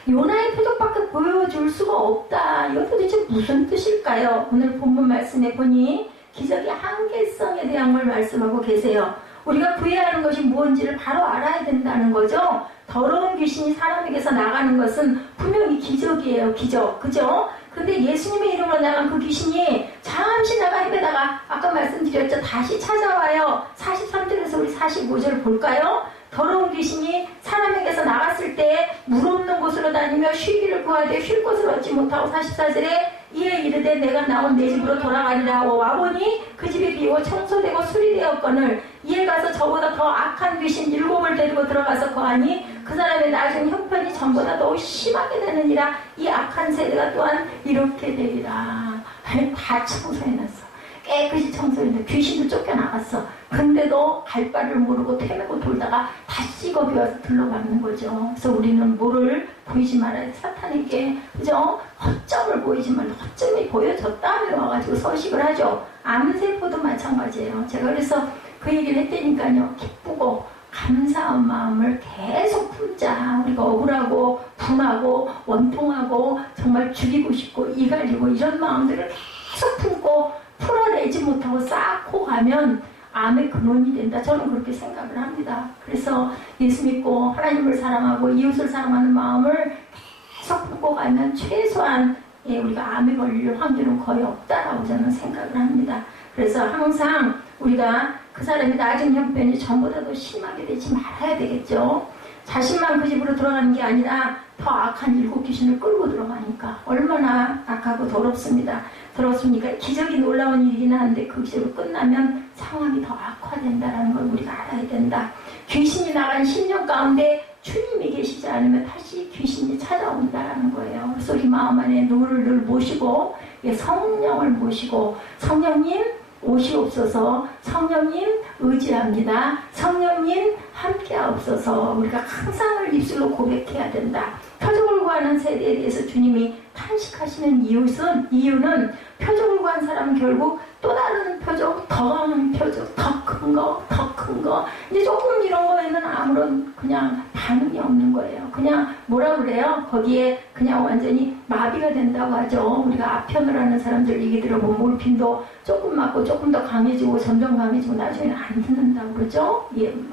요나의 표적밖에 보여줄 수가 없다. 이거 도대체 무슨 뜻일까요? 오늘 본문 말씀에 보니 기적의 한계성에 대한 걸 말씀하고 계세요. 우리가 구해야 하는 것이 무엇인지를 바로 알아야 된다는 거죠. 더러운 귀신이 사람에게서 나가는 것은 분명히 기적이에요. 기적. 그죠? 근데 예수님의 이름으로 나간 그 귀신이 잠시 나가 헤매다가 아까 말씀드렸죠. 다시 찾아와요. 43절에서 우리 45절 볼까요? 더러운 귀신이 사람에게서 나갔을 때 물 없는 곳으로 다니며 쉬기를 구하되 쉴 곳을 얻지 못하고 44절에 이에 이르되 내가 나온 내 집으로 돌아가리라 하고 와보니 그 집이 비워 청소되고 수리되었거늘 이에 가서 저보다 더 악한 귀신 7을 데리고 들어가서 거하니 그 사람의 나중 형편이 전보다 더 심하게 되느니라. 이 악한 세대가 또한 이렇게 되리라. 다 청소해놨어. 깨끗이 청소했는데 귀신도 쫓겨나갔어. 근데도 갈 바를 모르고 태매고 돌다가 다시 거기 와서 들러가는 거죠. 그래서 우리는 뭐를 보이지 말아야 돼. 사탄에게 그죠? 허점을 보이지 말고 허점이 보여졌다면 와가지고 서식을 하죠. 암세포도 마찬가지예요. 제가 그래서 그 얘기를 했다니까요. 기쁘고 감사한 마음을 계속 품자. 우리가 억울하고 분하고 원통하고 정말 죽이고 싶고 이갈리고 이런 마음들을 계속 품고 풀어내지 못하고 쌓고 가면 암의 근원이 된다. 저는 그렇게 생각을 합니다. 그래서 예수 믿고 하나님을 사랑하고 이웃을 사랑하는 마음을 계속 품고 가면 최소한 우리가 암에 걸릴 확률은 거의 없다라고 저는 생각을 합니다. 그래서 항상 우리가 그 사람이 낮은 형편이 전보다 더 심하게 되지 말아야 되겠죠. 자신만 그 집으로 들어가는 게 아니라 더 악한 7 귀신을 끌고 들어가니까 얼마나 악하고 더럽습니다. 더럽습니까? 기적이 놀라운 일이긴 한데 그 기적으로 끝나면 상황이 더 악화된다는 걸 우리가 알아야 된다. 귀신이 나간 10년 가운데 주님이 계시지 않으면 다시 귀신이 찾아온다는 거예요. 그래서 우리 마음 안에 누구를 늘 모시고 성령을 모시고 성령님 오시옵소서, 성령님 의지합니다. 성령님 함께하옵소서. 우리가 항상 입술로 고백해야 된다. 표적을 구하는 세대에 대해서 주님이 탄식하시는 이유는 표적을 구한 사람은 결국 또 다른 표적, 더 강한 표적, 더 큰 거, 더 큰 거. 이제 조금 이런 거에는 아무런 그냥 반응이 없는 거예요. 그냥 뭐라 그래요? 거기에 그냥 완전히 마비가 된다고 하죠. 우리가 아편을 하는 사람들 얘기 들어보면 몰핀도 조금 맞고 조금 더 강해지고 점점 강해지고 나중에는 안 듣는다고 그러죠.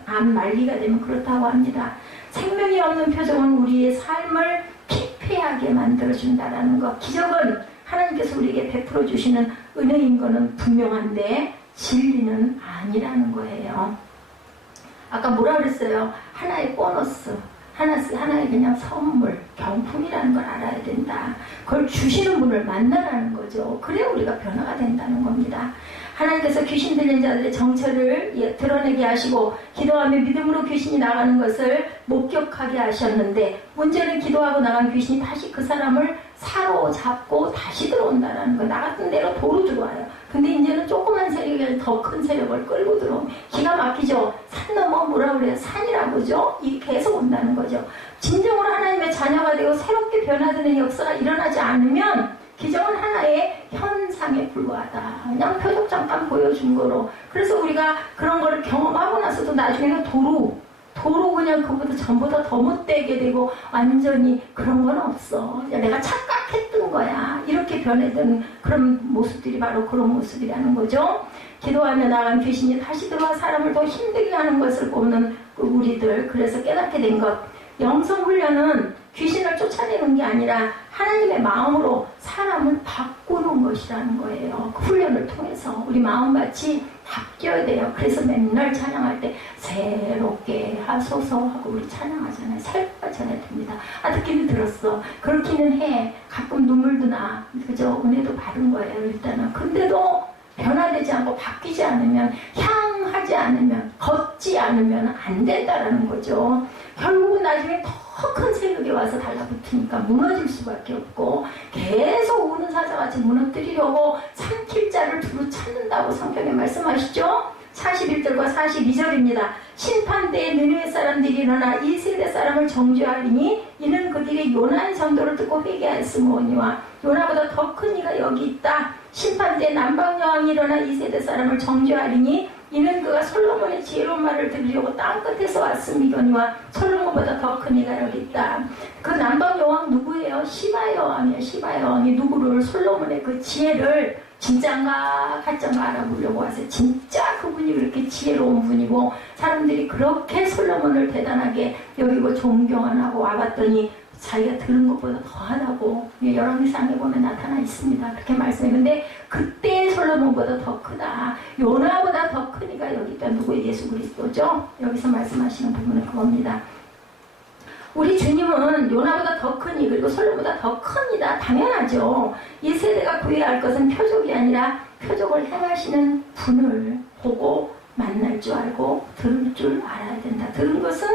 암 말기가 되면 그렇다고 합니다. 생명이 없는 표적은 우리의 삶을 피폐하게 만들어준다라는 것. 기적은 하나님께서 우리에게 베풀어 주시는 은혜인 것은 분명한데 진리는 아니라는 거예요. 아까 뭐라 그랬어요? 하나의 보너스, 하나의 그냥 선물, 경품이라는 걸 알아야 된다. 그걸 주시는 분을 만나라는 거죠. 그래야 우리가 변화가 된다는 겁니다. 하나님께서 귀신 들린 자들의 정체를 드러내게 하시고 기도하며 믿음으로 귀신이 나가는 것을 목격하게 하셨는데 문제는 기도하고 나간 귀신이 다시 그 사람을 사로잡고 다시 들어온다는 거예요. 나갔던 대로 도로 들어와요. 근데 이제는 조그만 세력을 더 큰 세력을 끌고 들어오면 기가 막히죠. 산 넘어 뭐라 그래요? 산이라고 그러죠? 이게 계속 온다는 거죠. 진정으로 하나님의 자녀가 되고 새롭게 변화되는 역사가 일어나지 않으면 기적은 하나의 현상 현상에 불과하다. 그냥 표적 잠깐 보여준 거로. 그래서 우리가 그런 거를 경험하고 나서도 나중에는 도로 그냥 그보다 전보다 더 못되게 되고 완전히 그런 건 없어. 내가 착각했던 거야. 이렇게 변해든 그런 모습들이 바로 그런 모습이라는 거죠. 기도하며 나간 귀신이 다시 들어와 사람을 더 힘들게 하는 것을 보는 우리들. 그래서 깨닫게 된 것. 영성훈련은 귀신을 쫓아내는 게 아니라 하나님의 마음으로 사람을 바꾸는 것이라는 거예요. 그 훈련을 통해서 우리 마음같이 바뀌어야 돼요. 그래서 맨날 찬양할 때 새롭게 하소서 하고 우리 찬양하잖아요. 새롭게 전해야 됩니다. 듣기는 들었어. 그렇기는 해. 가끔 눈물도 나. 그죠? 은혜도 받은 거예요. 일단은. 근데도 변화되지 않고 바뀌지 않으면, 향하지 않으면, 걷지 않으면 안 된다라는 거죠. 결국은 나중에 더 큰 세력이 와서 달라붙으니까 무너질 수밖에 없고, 계속 우는 사자같이 무너뜨리려고 삼킬 자를 두루 찾는다고 성경에 말씀하시죠. 41절과 42절입니다. 심판대에 느느웨 사람들이 일어나 이 세대 사람을 정죄하리니 이는 그들이 요나의 전도를 듣고 회개하였으므니와 요나보다 더 큰 이가 여기 있다. 심판대에 남방여왕이 일어나 이 세대 사람을 정죄하리니 이는 그가 솔로몬의 지혜로운 말을 들으려고 땅끝에서 왔음이거니와 솔로몬보다 더 큰 이가 여기 있다. 그 남방여왕 누구예요? 시바 여왕이에요. 시바 여왕이 누구를? 솔로몬의 그 지혜를 진짠가 가짠가 알아보려고 와서 진짜 그분이 그렇게 지혜로운 분이고 사람들이 그렇게 솔로몬을 대단하게 여기고 존경하고 와봤더니 자기가 들은 것보다 더하다고 열왕기상에 보면 나타나 있습니다. 그렇게 말씀해요. 근데 그때 솔로몬보다 더 크다. 요나보다 더 큰 이가 여기 있다. 누구의? 예수 그리스도죠. 여기서 말씀하시는 부분은 그겁니다. 우리 주님은 요나보다 더 큰 이, 그리고 솔로몬보다 더 큰 이다. 당연하죠. 이 세대가 구해야 할 것은 표적이 아니라 표적을 행하시는 분을 보고 만날 줄 알고 들을 줄 알아야 된다. 들은 것은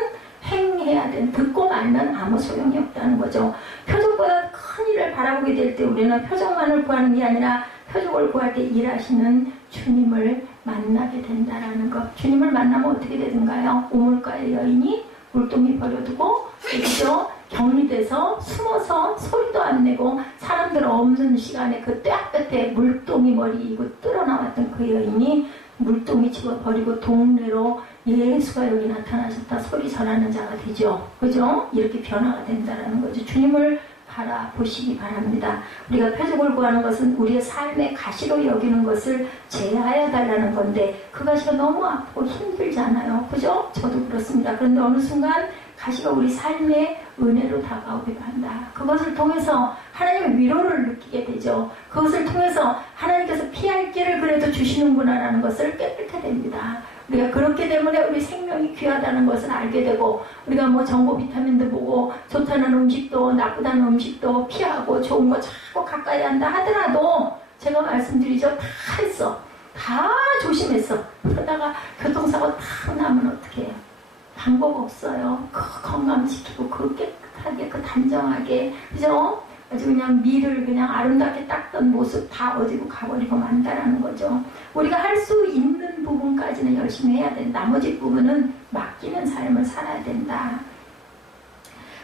행해야 된, 듣고 말면 아무 소용이 없다는 거죠. 표적보다 큰 일을 바라보게 될 때 우리는 표적만을 구하는 게 아니라 표적을 구할 때 일하시는 주님을 만나게 된다라는 것. 주님을 만나면 어떻게 되든가요? 우물가의 여인이 물동이 버려두고 그죠? 격리돼서 숨어서 소리도 안 내고 사람들 없는 시간에 그 떼약볕에 물동이 머리 이고 뚫어나왔던 그 여인이 물동이 집어버리고 동네로 예수가 여기 나타나셨다 소리 전하는 자가 되죠. 그죠? 이렇게 변화가 된다는 거죠. 주님을 바라보시기 바랍니다. 우리가 표적을 구하는 것은 우리의 삶의 가시로 여기는 것을 제하여 달라는 건데 그 가시가 너무 아프고 힘들잖아요. 그죠? 저도 그렇습니다. 그런데 어느 순간 가시가 우리 삶의 은혜로 다가오기도 한다. 그것을 통해서 하나님의 위로를 느끼게 되죠. 그것을 통해서 하나님께서 피할 길을 그래도 주시는구나라는 것을 깨닫게 됩니다. 우리가 그렇기 때문에 우리 생명이 귀하다는 것을 알게 되고 우리가 뭐 정보 비타민도 보고 좋다는 음식도 나쁘다는 음식도 피하고 좋은 거 자꾸 가까이 한다 하더라도 제가 말씀드리죠. 다 했어. 다 조심했어. 그러다가 교통사고 다 나면 어떻게 해요? 방법 없어요. 그 건강 지키고 그 깨끗하게 그 단정하게 그죠? 아주 그냥 미를 그냥 아름답게 닦던 모습 다 어디로 가버리고 만다라는 거죠. 우리가 할 수 있는 부분까지는 열심히 해야 된다. 나머지 부분은 맡기는 삶을 살아야 된다.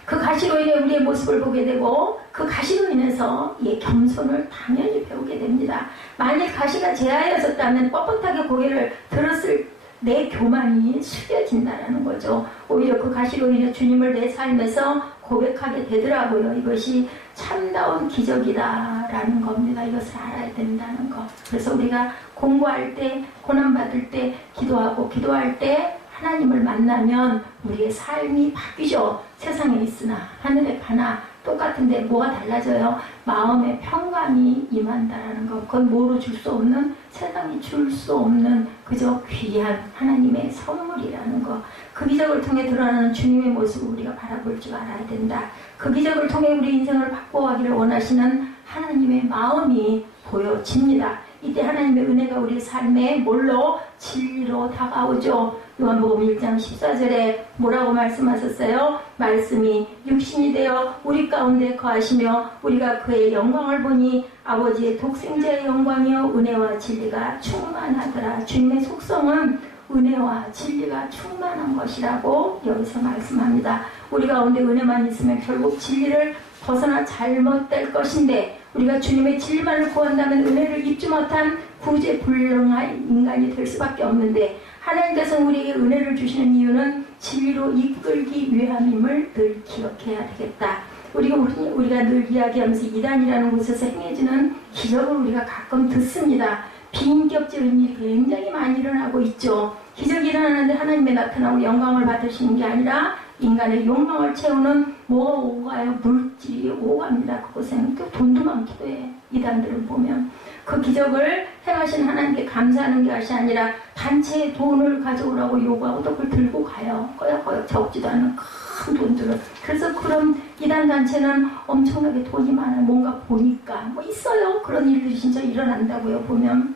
그 가시로 인해 우리의 모습을 보게 되고 그 가시로 인해서 겸손을 당연히 배우게 됩니다. 만일 가시가 제하였었다면 뻣뻣하게 고개를 들었을 내 교만이 숙여진다라는 거죠. 오히려 그 가시로 인해 주님을 내 삶에서 고백하게 되더라고요. 이것이 참다운 기적이다라는 겁니다. 이것을 알아야 된다는 것. 그래서 우리가 공부할 때, 고난받을 때, 기도할 때 하나님을 만나면 우리의 삶이 바뀌죠. 세상에 있으나 하늘에 가나 똑같은데 뭐가 달라져요? 마음의 평강이 임한다라는 것. 그건 뭐로 줄 수 없는, 세상이 줄 수 없는 그저 귀한 하나님의 선물이라는 것. 그 기적을 통해 드러나는 주님의 모습을 우리가 바라볼 줄 알아야 된다. 그 기적을 통해 우리 인생을 바꿔가기를 원하시는 하나님의 마음이 보여집니다. 이때 하나님의 은혜가 우리 삶에 뭘로? 진리로 다가오죠. 요한복음 1장 14절에 뭐라고 말씀하셨어요? 말씀이 육신이 되어 우리 가운데 거하시며 우리가 그의 영광을 보니 아버지의 독생자의 영광이요 은혜와 진리가 충만하더라. 주님의 속성은 은혜와 진리가 충만한 것이라고 여기서 말씀합니다. 우리 가운데 은혜만 있으면 결국 진리를 벗어나 잘못될 것인데 우리가 주님의 진리만을 구한다면 은혜를 입지 못한 구제불능한 인간이 될 수밖에 없는데, 하나님께서 우리에게 은혜를 주시는 이유는 진리로 이끌기 위함임을 늘 기억해야 되겠다. 우리가 늘 이야기하면서 이단이라는 곳에서 행해지는 기적을 우리가 가끔 듣습니다. 비인격적인 일이 굉장히 많이 일어나고 있죠. 기적이 일어나는데 하나님의 나타나고 영광을 받으시는 게 아니라 인간의 욕망을 채우는 뭐가 오가요? 물질이 오갑니다. 그곳에는 또 돈도 많기도 해. 이단들을 보면 그 기적을 행하신 하나님께 감사하는 것이 아니라 단체에 돈을 가져오라고 요구하고 또 그걸 들고 가요. 거역 적지도 않은 큰 돈들을. 그래서 그런 이단 단체는 엄청나게 돈이 많아요. 뭔가 보니까 뭐 있어요. 그런 일들이 진짜 일어난다고요. 보면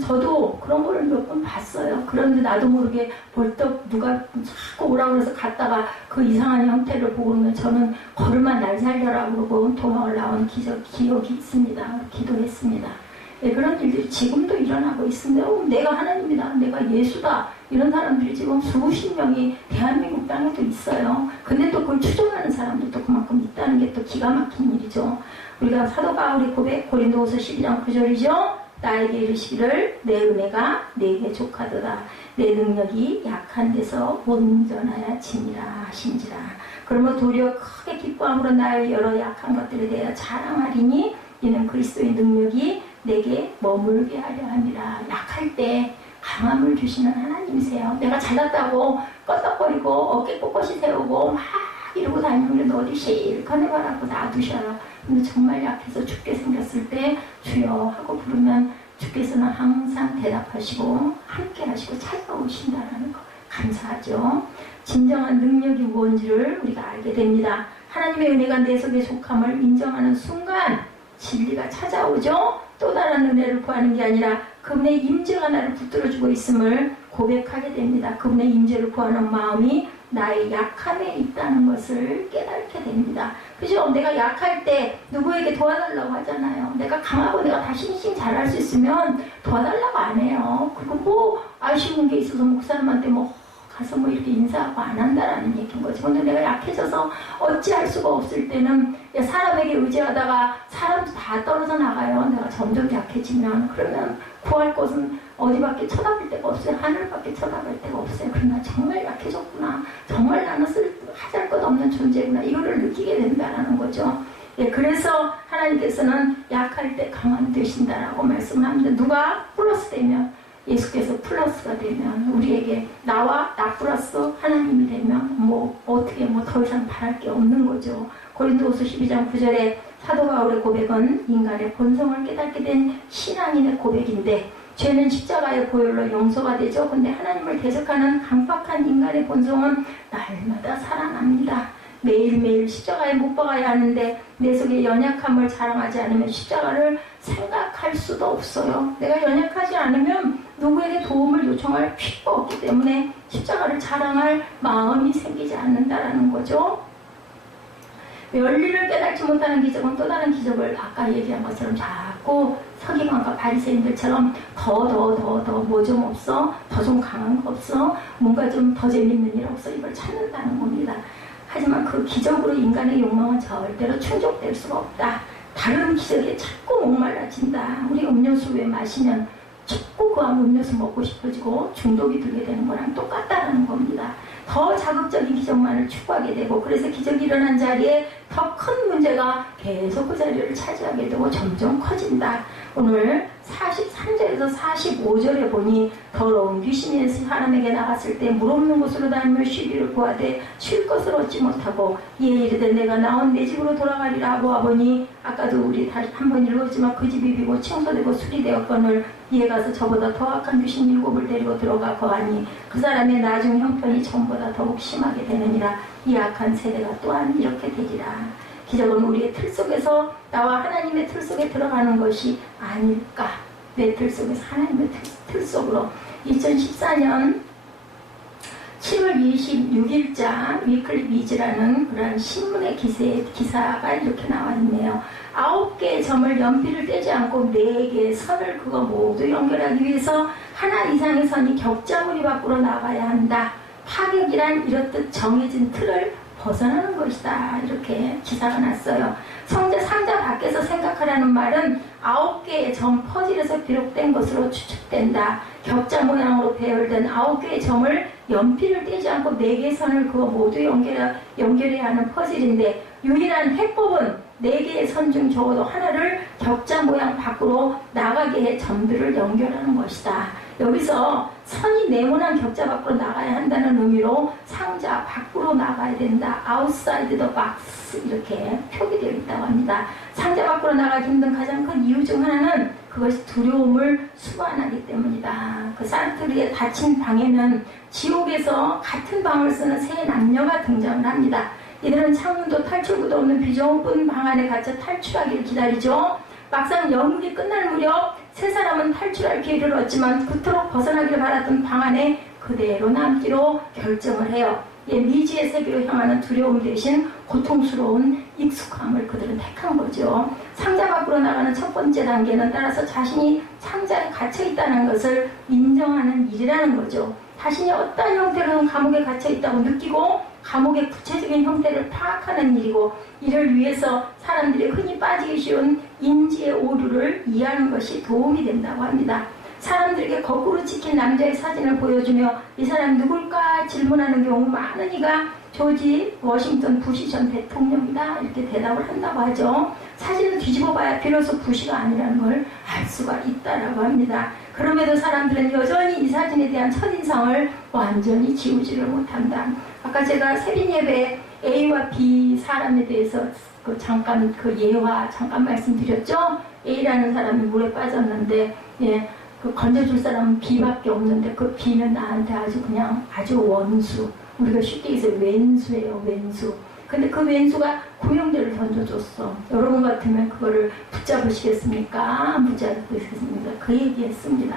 저도 그런 거를 몇 번 봤어요. 그런데 나도 모르게 벌떡 누가 자꾸 오라고 해서 갔다가 그 이상한 형태를 보고 오면 저는 걸음만 날 살려라 그러고 도망을 나온 기억이 있습니다. 기도했습니다. 네, 그런 일들이 지금도 일어나고 있습니다. 내가 하나님이다. 내가 예수다. 이런 사람들이 지금 수십 명이 대한민국 땅에도 있어요. 근데 또 그걸 추종하는 사람들도 그만큼 있다는 게 또 기가 막힌 일이죠. 우리가 사도 바울의 고백, 고린도후서 12장 9절이죠. 나에게 이르시기를 내 은혜가 내게 족하도다. 내 능력이 약한 데서 온전하여 지니라 하신지라. 그러면 도리어 크게 기뻐함으로 나의 여러 약한 것들에 대하여 자랑하리니 이는 그리스도의 능력이 내게 머물게 하려 함이라. 약할 때 강함을 주시는 하나님이세요. 내가 잘났다고 껐덕거리고 어깨 꼿꼿이 세우고 막 이러고 다니면 어디 실컷 해봐라고 놔두셔라. 근데 정말 약해서 죽게 생겼을 때 주여 하고 부르면 주께서는 항상 대답하시고 함께 하시고 찾아오신다는 거 감사하죠. 진정한 능력이 무엇인지를 우리가 알게 됩니다. 하나님의 은혜가 내 속에 속함을 인정하는 순간 진리가 찾아오죠. 또 다른 은혜를 구하는 게 아니라 그분의 임재가 나를 붙들어주고 있음을 고백하게 됩니다. 그분의 임재를 구하는 마음이 나의 약함에 있다는 것을 깨닫게 됩니다. 그죠? 내가 약할 때 누구에게 도와달라고 하잖아요. 내가 강하고 내가 다 싱싱 잘할 수 있으면 도와달라고 안 해요. 그리고 뭐 아쉬운 게 있어서 목사님한테 뭐 가서 뭐 이렇게 인사하고 안 한다라는 얘기인 거지. 근데 내가 약해져서 어찌할 수가 없을 때는 사람에게 의지하다가 사람도 다 떨어져 나가요. 내가 점점 약해지면. 그러면 구할 곳은 어디밖에 쳐다볼 데가 없어요. 하늘밖에 쳐다볼 데가 없어요. 그러나 정말 약해졌구나. 정말 나는 하잘 것 없는 존재구나. 이거를 느끼게 된다는 거죠. 예, 그래서 하나님께서는 약할 때 강함 되신다라고 말씀을 합니다. 누가 플러스 되면 예수께서 플러스가 되면 우리에게 나와 나 플러스 하나님이 되면 뭐 어떻게 뭐 더 이상 바랄 게 없는 거죠. 고린도후서 12장 9절에 사도 바울의 고백은 인간의 본성을 깨닫게 된 신앙인의 고백인데 죄는 십자가의 보혈로 용서가 되죠. 근데 하나님을 대적하는 강팍한 인간의 본성은 날마다 살아납니다. 매일매일 십자가에 못 박아야 하는데 내 속에 연약함을 자랑하지 않으면 십자가를 생각할 수도 없어요. 내가 연약하지 않으면 누구에게 도움을 요청할 필요가 없기 때문에 십자가를 자랑할 마음이 생기지 않는다라는 거죠. 원리를 깨닫지 못하는 기적은 또 다른 기적을 아까 얘기한 것처럼 자꾸 서기관과 바리새인들처럼 더 뭐 좀 없어? 더 좀 강한 거 없어? 뭔가 좀 더 재밌는 일 없어? 이걸 찾는다는 겁니다. 하지만 그 기적으로 인간의 욕망은 절대로 충족될 수가 없다. 다른 기적에 자꾸 목말라진다. 우리 음료수 왜 마시면 자꾸 그 음료수 먹고 싶어지고 중독이 들게 되는 거랑 똑같다는 겁니다. 더 자극적인 기적만을 추구하게 되고 그래서 기적이 일어난 자리에 더 큰 문제가 계속 그 자리를 차지하게 되고 점점 커진다. 오늘 43절에서 45절에 보니 더러운 귀신이 사람에게 나갔을 때 물 없는 곳으로 다니며 쉬기를 구하되 쉴 것을 얻지 못하고 이에 이르되 내가 나온 내 집으로 돌아가리라 하고 와보니 아까도 우리 다시 한번 읽었지만 그 집이 비고 청소되고 수리되었거늘 이에 가서 저보다 더 악한 귀신 7을 데리고 들어가 거하니 그 사람의 나중 형편이 전보다 더욱 심하게 되느니라. 이 악한 세대가 또한 이렇게 되리라. 기적은 우리의 틀 속에서 나와 하나님의 틀 속에 들어가는 것이 아닐까. 내 틀 속에서 하나님의 틀 속으로. 2014년 7월 26일자 위클리 비즈라는 그런 신문의 기사가 이렇게 나와 있네요. 9개의 점을 연필을 떼지 않고 4개의 선을 그거 모두 연결하기 위해서 하나 이상의 선이 격자무늬 밖으로 나가야 한다. 파격이란 이렇듯 정해진 틀을 벗어나는 것이다. 이렇게 기사가 났어요. 상자 밖에서 생각하라는 말은 9개의 점 퍼즐에서 비롯된 것으로 추측된다. 격자 모양으로 배열된 9개의 점을 연필을 떼지 않고 4개의 선을 그어 모두 연결해야 하는 퍼즐인데, 유일한 해법은 4개의 선 중 적어도 하나를 격자 모양 밖으로 나가게 해 점들을 연결하는 것이다. 여기서 선이 네모난 격자 밖으로 나가야 한다는 의미로 상자 밖으로 나가야 된다. outside the box 이렇게 표기되어 있다고 합니다. 상자 밖으로 나가기 힘든 가장 큰 이유 중 하나는 그것이 두려움을 수반하기 때문이다. 그 사르트르의 닫힌 방에는 지옥에서 같은 방을 쓰는 세 남녀가 등장을 합니다. 이들은 창문도 탈출구도 없는 비좁은 방 안에 갇혀 탈출하기를 기다리죠. 막상 영국이 끝날 무렵 세 사람은 탈출할 기회를 얻지만 그토록 벗어나기를 바랐던 방 안에 그대로 남기로 결정을 해요. 미지의 세계로 향하는 두려움 대신 고통스러운 익숙함을 그들은 택한 거죠. 상자 밖으로 나가는 첫 번째 단계는 따라서 자신이 상자에 갇혀있다는 것을 인정하는 일이라는 거죠. 자신이 어떤 형태로는 감옥에 갇혀있다고 느끼고 감옥의 구체적인 형태를 파악하는 일이고, 이를 위해서 사람들이 흔히 빠지기 쉬운 인지의 오류를 이해하는 것이 도움이 된다고 합니다. 사람들에게 거꾸로 찍힌 남자의 사진을 보여주며 이 사람 누굴까 질문하는 경우 많은 이가 조지 워싱턴 부시 전 대통령이다 이렇게 대답을 한다고 하죠. 사진을 뒤집어 봐야 비로소 부시가 아니라는 걸 알 수가 있다라고 합니다. 그럼에도 사람들은 여전히 이 사진에 대한 첫인상을 완전히 지우지를 못한다. 아까 제가 세린 예배 A와 B 사람에 대해서 잠깐 예화 잠깐 말씀드렸죠. A라는 사람이 물에 빠졌는데 건져줄 사람은 B밖에 없는데 그 B는 나한테 아주 원수, 우리가 쉽게 해서 왼수예요. 왼수. 근데 그 왼수가 구명대를 던져줬어. 여러분 같으면 그거를 붙잡으시겠습니까? 안 붙잡으시겠습니까? 그 얘기했습니다.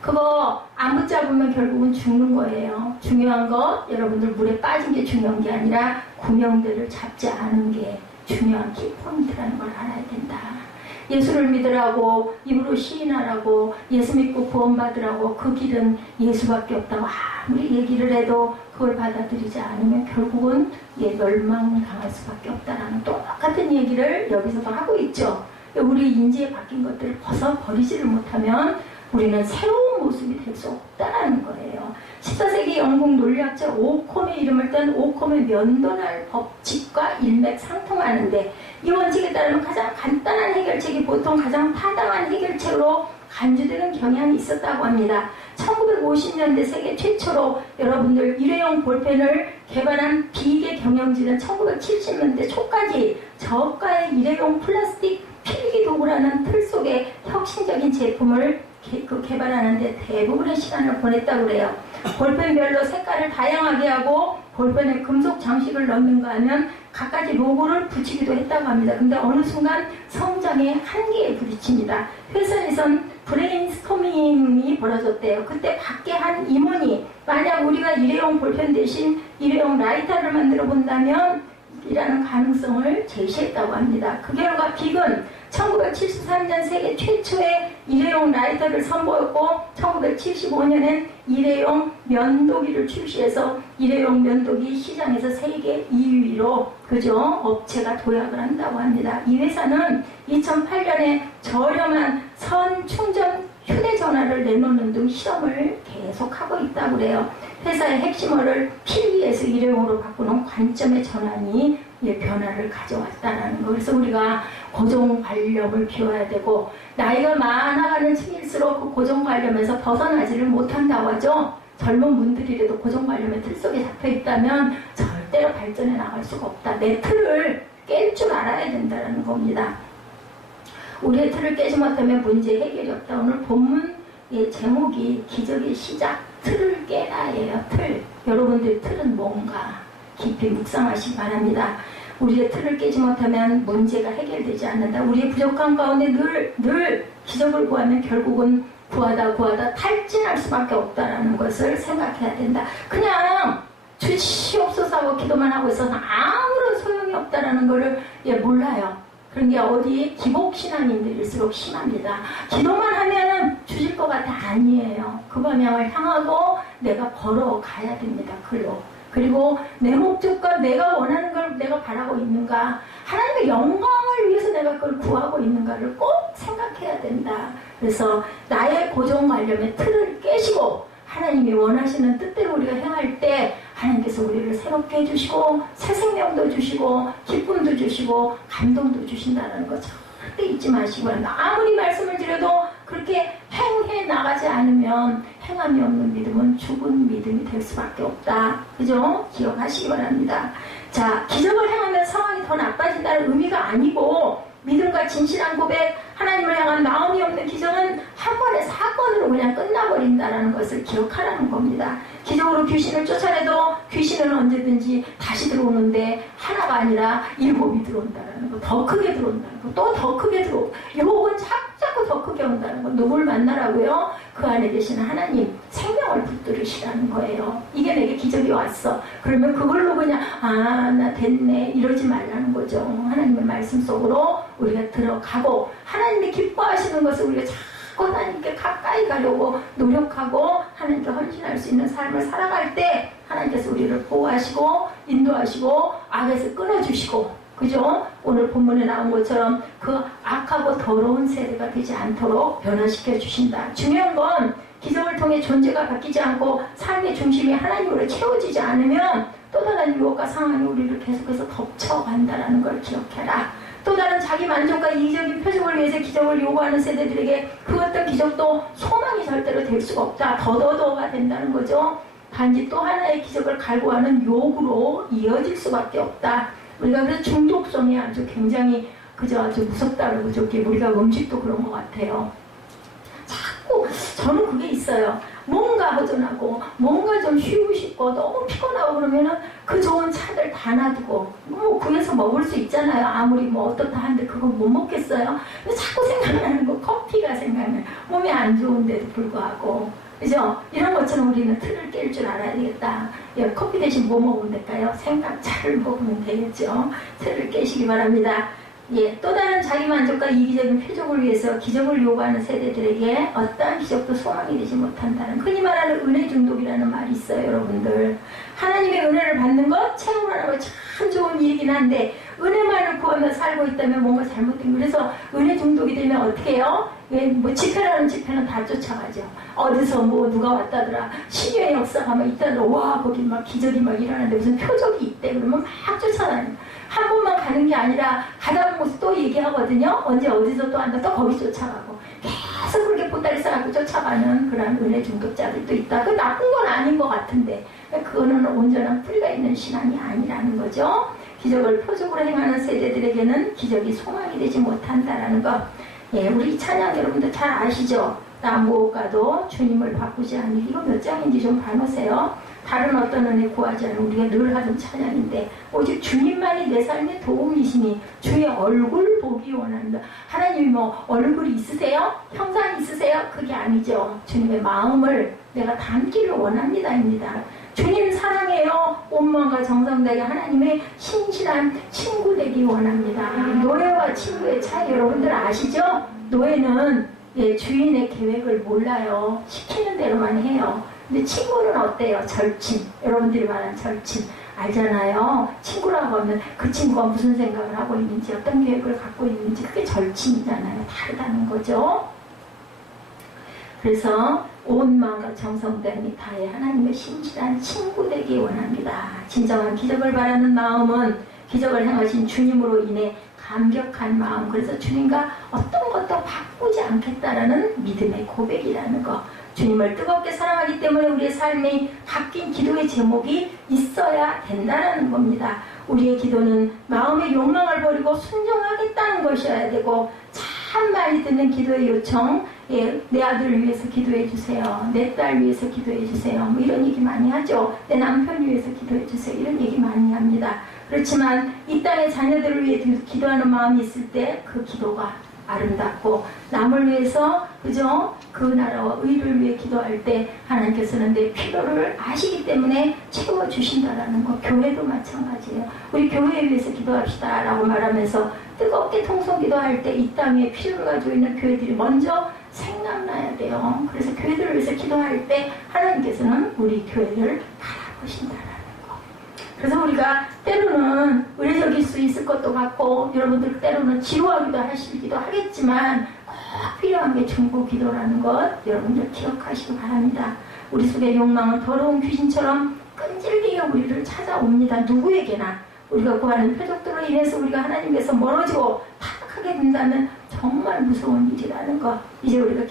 그거 안 붙잡으면 결국은 죽는 거예요. 중요한 것, 여러분들 물에 빠진 게 중요한 게 아니라 구명대를 잡지 않은 게 중요한 키포인트라는 걸 알아야 된다. 예수를 믿으라고 입으로 시인하라고 예수 믿고 구원받으라고 그 길은 예수밖에 없다고 아무리 얘기를 해도 그걸 받아들이지 않으면 결국은 멸망당할 수밖에 없다라는 똑같은 얘기를 여기서도 하고 있죠. 우리 인지에 박힌 것들을 벗어버리지를 못하면 우리는 새로운 모습이 될 수 없다는 거예요. 14세기 영국 논리학자 오컴의 이름을 딴 오컴의 면도날 법칙과 일맥상통하는데, 이 원칙에 따르면 가장 간단한 해결책이 보통 가장 타당한 해결책으로 간주되는 경향이 있었다고 합니다. 1950년대 세계 최초로 여러분들 일회용 볼펜을 개발한 비계 경영진은 1970년대 초까지 저가의 일회용 플라스틱 필기 도구라는 틀 속에 혁신적인 제품을 개발하는데 대부분의 시간을 보냈다고 그래요. 볼펜별로 색깔을 다양하게 하고 볼펜에 금속 장식을 넣는가 하면 갖가지 로고를 붙이기도 했다고 합니다. 근데 어느 순간 성장의 한계에 부딪힙니다. 회사에선 브레인스토밍이 벌어졌대요. 그때 밖에 한 임원이 만약 우리가 일회용 볼펜 대신 일회용 라이터를 만들어 본다면 이라는 가능성을 제시했다고 합니다. 그 결과 빅은 1973년 세계 최초의 일회용 라이터를 선보였고 1975년엔 일회용 면도기를 출시해서 일회용 면도기 시장에서 세계 2위로 업체가 도약을 한다고 합니다. 이 회사는 2008년에 저렴한 선 충전 휴대전화를 내놓는 등 실험을 계속하고 있다고 그래요. 회사의 핵심어를 필기에서 일회용으로 바꾸는 관점의 전환이 변화를 가져왔다는 거. 그래서 우리가 고정관념을 비워야 되고, 나이가 많아가는 층일수록 그 고정관념에서 벗어나지를 못한다고 하죠. 젊은 분들이라도 고정관념의 틀 속에 잡혀있다면 절대로 발전해 나갈 수가 없다. 내 틀을 깰 줄 알아야 된다는 겁니다. 우리의 틀을 깨지 못하면 문제 해결이 없다. 오늘 본문의 제목이 기적의 시작, 틀을 깨라예요. 틀. 여러분들의 틀은 뭔가 깊이 묵상하시기 바랍니다. 우리의 틀을 깨지 못하면 문제가 해결되지 않는다. 우리의 부족한 가운데 늘 기적을 구하면 결국은 구하다 탈진할 수밖에 없다는 것을 생각해야 된다. 그냥 주시옵소서 하고 기도만 하고 있어서 아무런 소용이 없다는 것을 몰라요. 그런 게 어디 기복신앙인들일수록 심합니다. 기도만 하면 주실 것 같아. 아니에요. 그 방향을 향하고 내가 걸어가야 됩니다. 글로. 그리고 내 목적과 내가 원하는 걸 내가 바라고 있는가, 하나님의 영광을 위해서 내가 그걸 구하고 있는가를 꼭 생각해야 된다. 그래서 나의 고정관념의 틀을 깨시고 하나님이 원하시는 뜻대로 우리가 행할 때 하나님께서 우리를 새롭게 해주시고 새 생명도 주시고 기쁨도 주시고 감동도 주신다는 거 절대 잊지 마시고, 아무리 말씀을 드려도 그렇게 행해 나가지 않으면 행함이 없는 믿음은 죽은 믿음이 될 수밖에 없다. 그죠? 기억하시기 바랍니다. 자, 기적을 행하면 상황이 더 나빠진다는 의미가 아니고, 믿음과 진실한 고백, 하나님을 향한 마음이 없는 기적은 한 번의 사건으로 그냥 끝나버린다는 것을 기억하라는 겁니다. 기적으로 귀신을 쫓아내도 귀신은 언제든지 다시 들어오는데 하나가 아니라 7이 들어온다는 거, 더 크게 들어온다는 거, 또 더 크게 들어오고, 유혹은 자꾸 더 크게 온다는 거. 누굴 만나라고요? 그 안에 계시는 하나님, 생명을 붙들으시라는 거예요. 이게 내게 기적이 왔어. 그러면 그걸로 그냥 나 됐네 이러지 말라는 거죠. 하나님의 말씀 속으로 우리가 들어가고 하나님이 기뻐하시는 것을 우리가 자꾸 하나님께 가까이 가려고 노력하고 하나님께 헌신할 수 있는 삶을 살아갈 때 하나님께서 우리를 보호하시고 인도하시고 악에서 끊어주시고, 그죠? 오늘 본문에 나온 것처럼 그 악하고 더러운 세대가 되지 않도록 변화시켜 주신다. 중요한 건 기적을 통해 존재가 바뀌지 않고 삶의 중심이 하나님으로 채워지지 않으면 또 다른 유혹과 상황이 우리를 계속해서 덮쳐간다는 걸 기억해라. 또 다른 자기 만족과 이기적인 표적을 위해서 기적을 요구하는 세대들에게 그 어떤 기적도 소망이 절대로 될 수가 없다. 더더더가 된다는 거죠. 단지 또 하나의 기적을 갈구하는 욕으로 이어질 수밖에 없다. 우리가 그래서 중독성이 아주 굉장히 아주 무섭다고 그러죠. 우리가 음식도 그런 것 같아요. 자꾸 저는 그게 있어요. 뭔가 허전하고 뭔가 좀 쉬고 싶고 너무 피곤하고 그러면은 그 좋은 차들 다 놔두고 구해서 먹을 수 있잖아요. 아무리 어떻다 한데 그거 못 먹겠어요. 근데 자꾸 생각나는 거 커피가 생각나요. 몸에 안 좋은데도 불구하고, 그죠? 이런 것처럼 우리는 틀을 깰 줄 알아야 되겠다. 커피 대신 뭐 먹으면 될까요? 생강차를 먹으면 되겠죠. 틀을 깨시기 바랍니다. 또 다른 자기 만족과 이기적인 표적을 위해서 기적을 요구하는 세대들에게 어떠한 기적도 소망이 되지 못한다는, 흔히 말하는 은혜 중독이라는 말이 있어요. 여러분들, 하나님의 은혜를 받는 것, 체험하는 것 참 좋은 일이긴 한데 은혜만을 구하며 살고 있다면 뭔가 잘못된 거. 그래서 은혜 중독이 되면 어떻게 해요? 집회라는 집회는 다 쫓아가죠. 어디서 누가 왔다더라, 신유의 역사가 있다더라, 와 거기 기적이 일어나는데 무슨 표적이 있대 그러면 막 쫓아다녀요. 한 번만 가는 게 아니라 가다 보면서 또 얘기하거든요. 언제 어디서 또 한다, 또 거기 쫓아가고 계속 그렇게 보따리 싸갖고 쫓아가는 그런 은혜 중독자들도 있다. 그 나쁜 건 아닌 것 같은데 그거는 온전한 뿌리가 있는 신앙이 아니라는 거죠. 기적을 표적으로 행하는 세대들에게는 기적이 소망이 되지 못한다라는 것. 우리 찬양 여러분들 잘 아시죠? 나 무엇 가도 주님을 바꾸지 않으니, 이거 몇 장인지 좀 봐놓으세요. 다른 어떤 은혜 구하지 않은 우리가 늘 하던 찬양인데, 오직 주님만이 내 삶의 도움이시니 주의 얼굴 보기 원한다. 하나님이 얼굴이 있으세요? 형상 있으세요? 그게 아니죠. 주님의 마음을 내가 담기를 원합니다입니다. 주님 사랑해요. 온 마음과 정성 다해 하나님의 신실한 친구 되기 원합니다. 노예와 친구의 차이 여러분들 아시죠? 노예는 주인의 계획을 몰라요. 시키는 대로만 해요. 근데 친구는 어때요? 절친. 여러분들이 말한 절친 알잖아요. 친구라고 하면 그 친구가 무슨 생각을 하고 있는지, 어떤 계획을 갖고 있는지, 그게 절친이잖아요. 다르다는 거죠. 그래서 온 마음과 정성 다해 하나님의 신실한 친구 되기 원합니다. 진정한 기적을 바라는 마음은 기적을 행하신 주님으로 인해 감격한 마음, 그래서 주님과 어떤 것도 바꾸지 않겠다라는 믿음의 고백이라는 거. 주님을 뜨겁게 사랑하기 때문에 우리의 삶이 바뀐 기도의 제목이 있어야 된다는 겁니다. 우리의 기도는 마음의 욕망을 버리고 순종하겠다는 것이어야 되고, 참 많이 듣는 기도의 요청, 내 아들을 위해서 기도해 주세요. 내 딸 위해서 기도해 주세요. 이런 얘기 많이 하죠. 내 남편 위해서 기도해 주세요. 이런 얘기 많이 합니다. 그렇지만 이 땅의 자녀들을 위해 기도하는 마음이 있을 때 그 기도가 아름답고, 남을 위해서, 그죠? 그 나라와 의를 위해 기도할 때 하나님께서는 내 필요를 아시기 때문에 채워주신다라는 거. 교회도 마찬가지예요. 우리 교회에 위해서 기도합시다 라고 말하면서 뜨겁게 통성 기도할 때 이 땅에 필요를 가지고 있는 교회들이 먼저 생각나야 돼요. 그래서 교회들을 위해서 기도할 때 하나님께서는 우리 교회를 바라보신다라는 거. 그래서 우리가 때로는 의례적일 수 있을 것도 같고 여러분들 때로는 지루하기도 하시기도 하겠지만 꼭 필요한 게 중보 기도라는 것 여러분들 기억하시기 바랍니다. 우리 속의 욕망은 더러운 귀신처럼 끈질기게 우리를 찾아옵니다. 누구에게나 우리가 구하는 표적들로 인해서 우리가 하나님께서 멀어지고 타락하게 된다면 정말 무서운 일이라는 것. 이제 우리가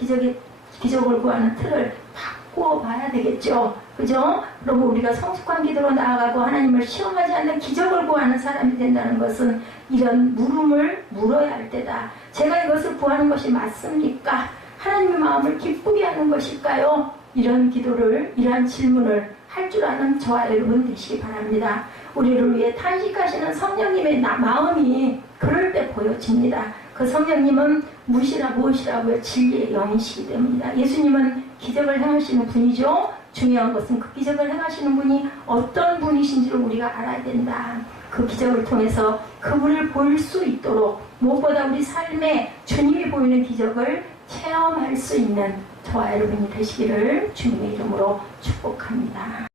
기적을 구하는 틀을 바꾸어 봐야 되겠죠. 그죠? 그리고 우리가 성숙한 기도로 나아가고 하나님을 시험하지 않는 기적을 구하는 사람이 된다는 것은 이런 물음을 물어야 할 때다. 제가 이것을 구하는 것이 맞습니까? 하나님의 마음을 기쁘게 하는 것일까요? 이런 기도를, 이러한 질문을 할 줄 아는 저와 여러분 되시기 바랍니다. 우리를 위해 탄식하시는 성령님의 마음이 그럴 때 보여집니다. 그 성령님은 무엇이라고요? 진리의 영이시기 때문이다. 예수님은 기적을 행하시는 분이죠. 중요한 것은 그 기적을 행하시는 분이 어떤 분이신지를 우리가 알아야 된다. 그 기적을 통해서 그분을 볼 수 있도록 무엇보다 우리 삶에 주님이 보이는 기적을 체험할 수 있는 저와 여러분이 되시기를 주님의 이름으로 축복합니다.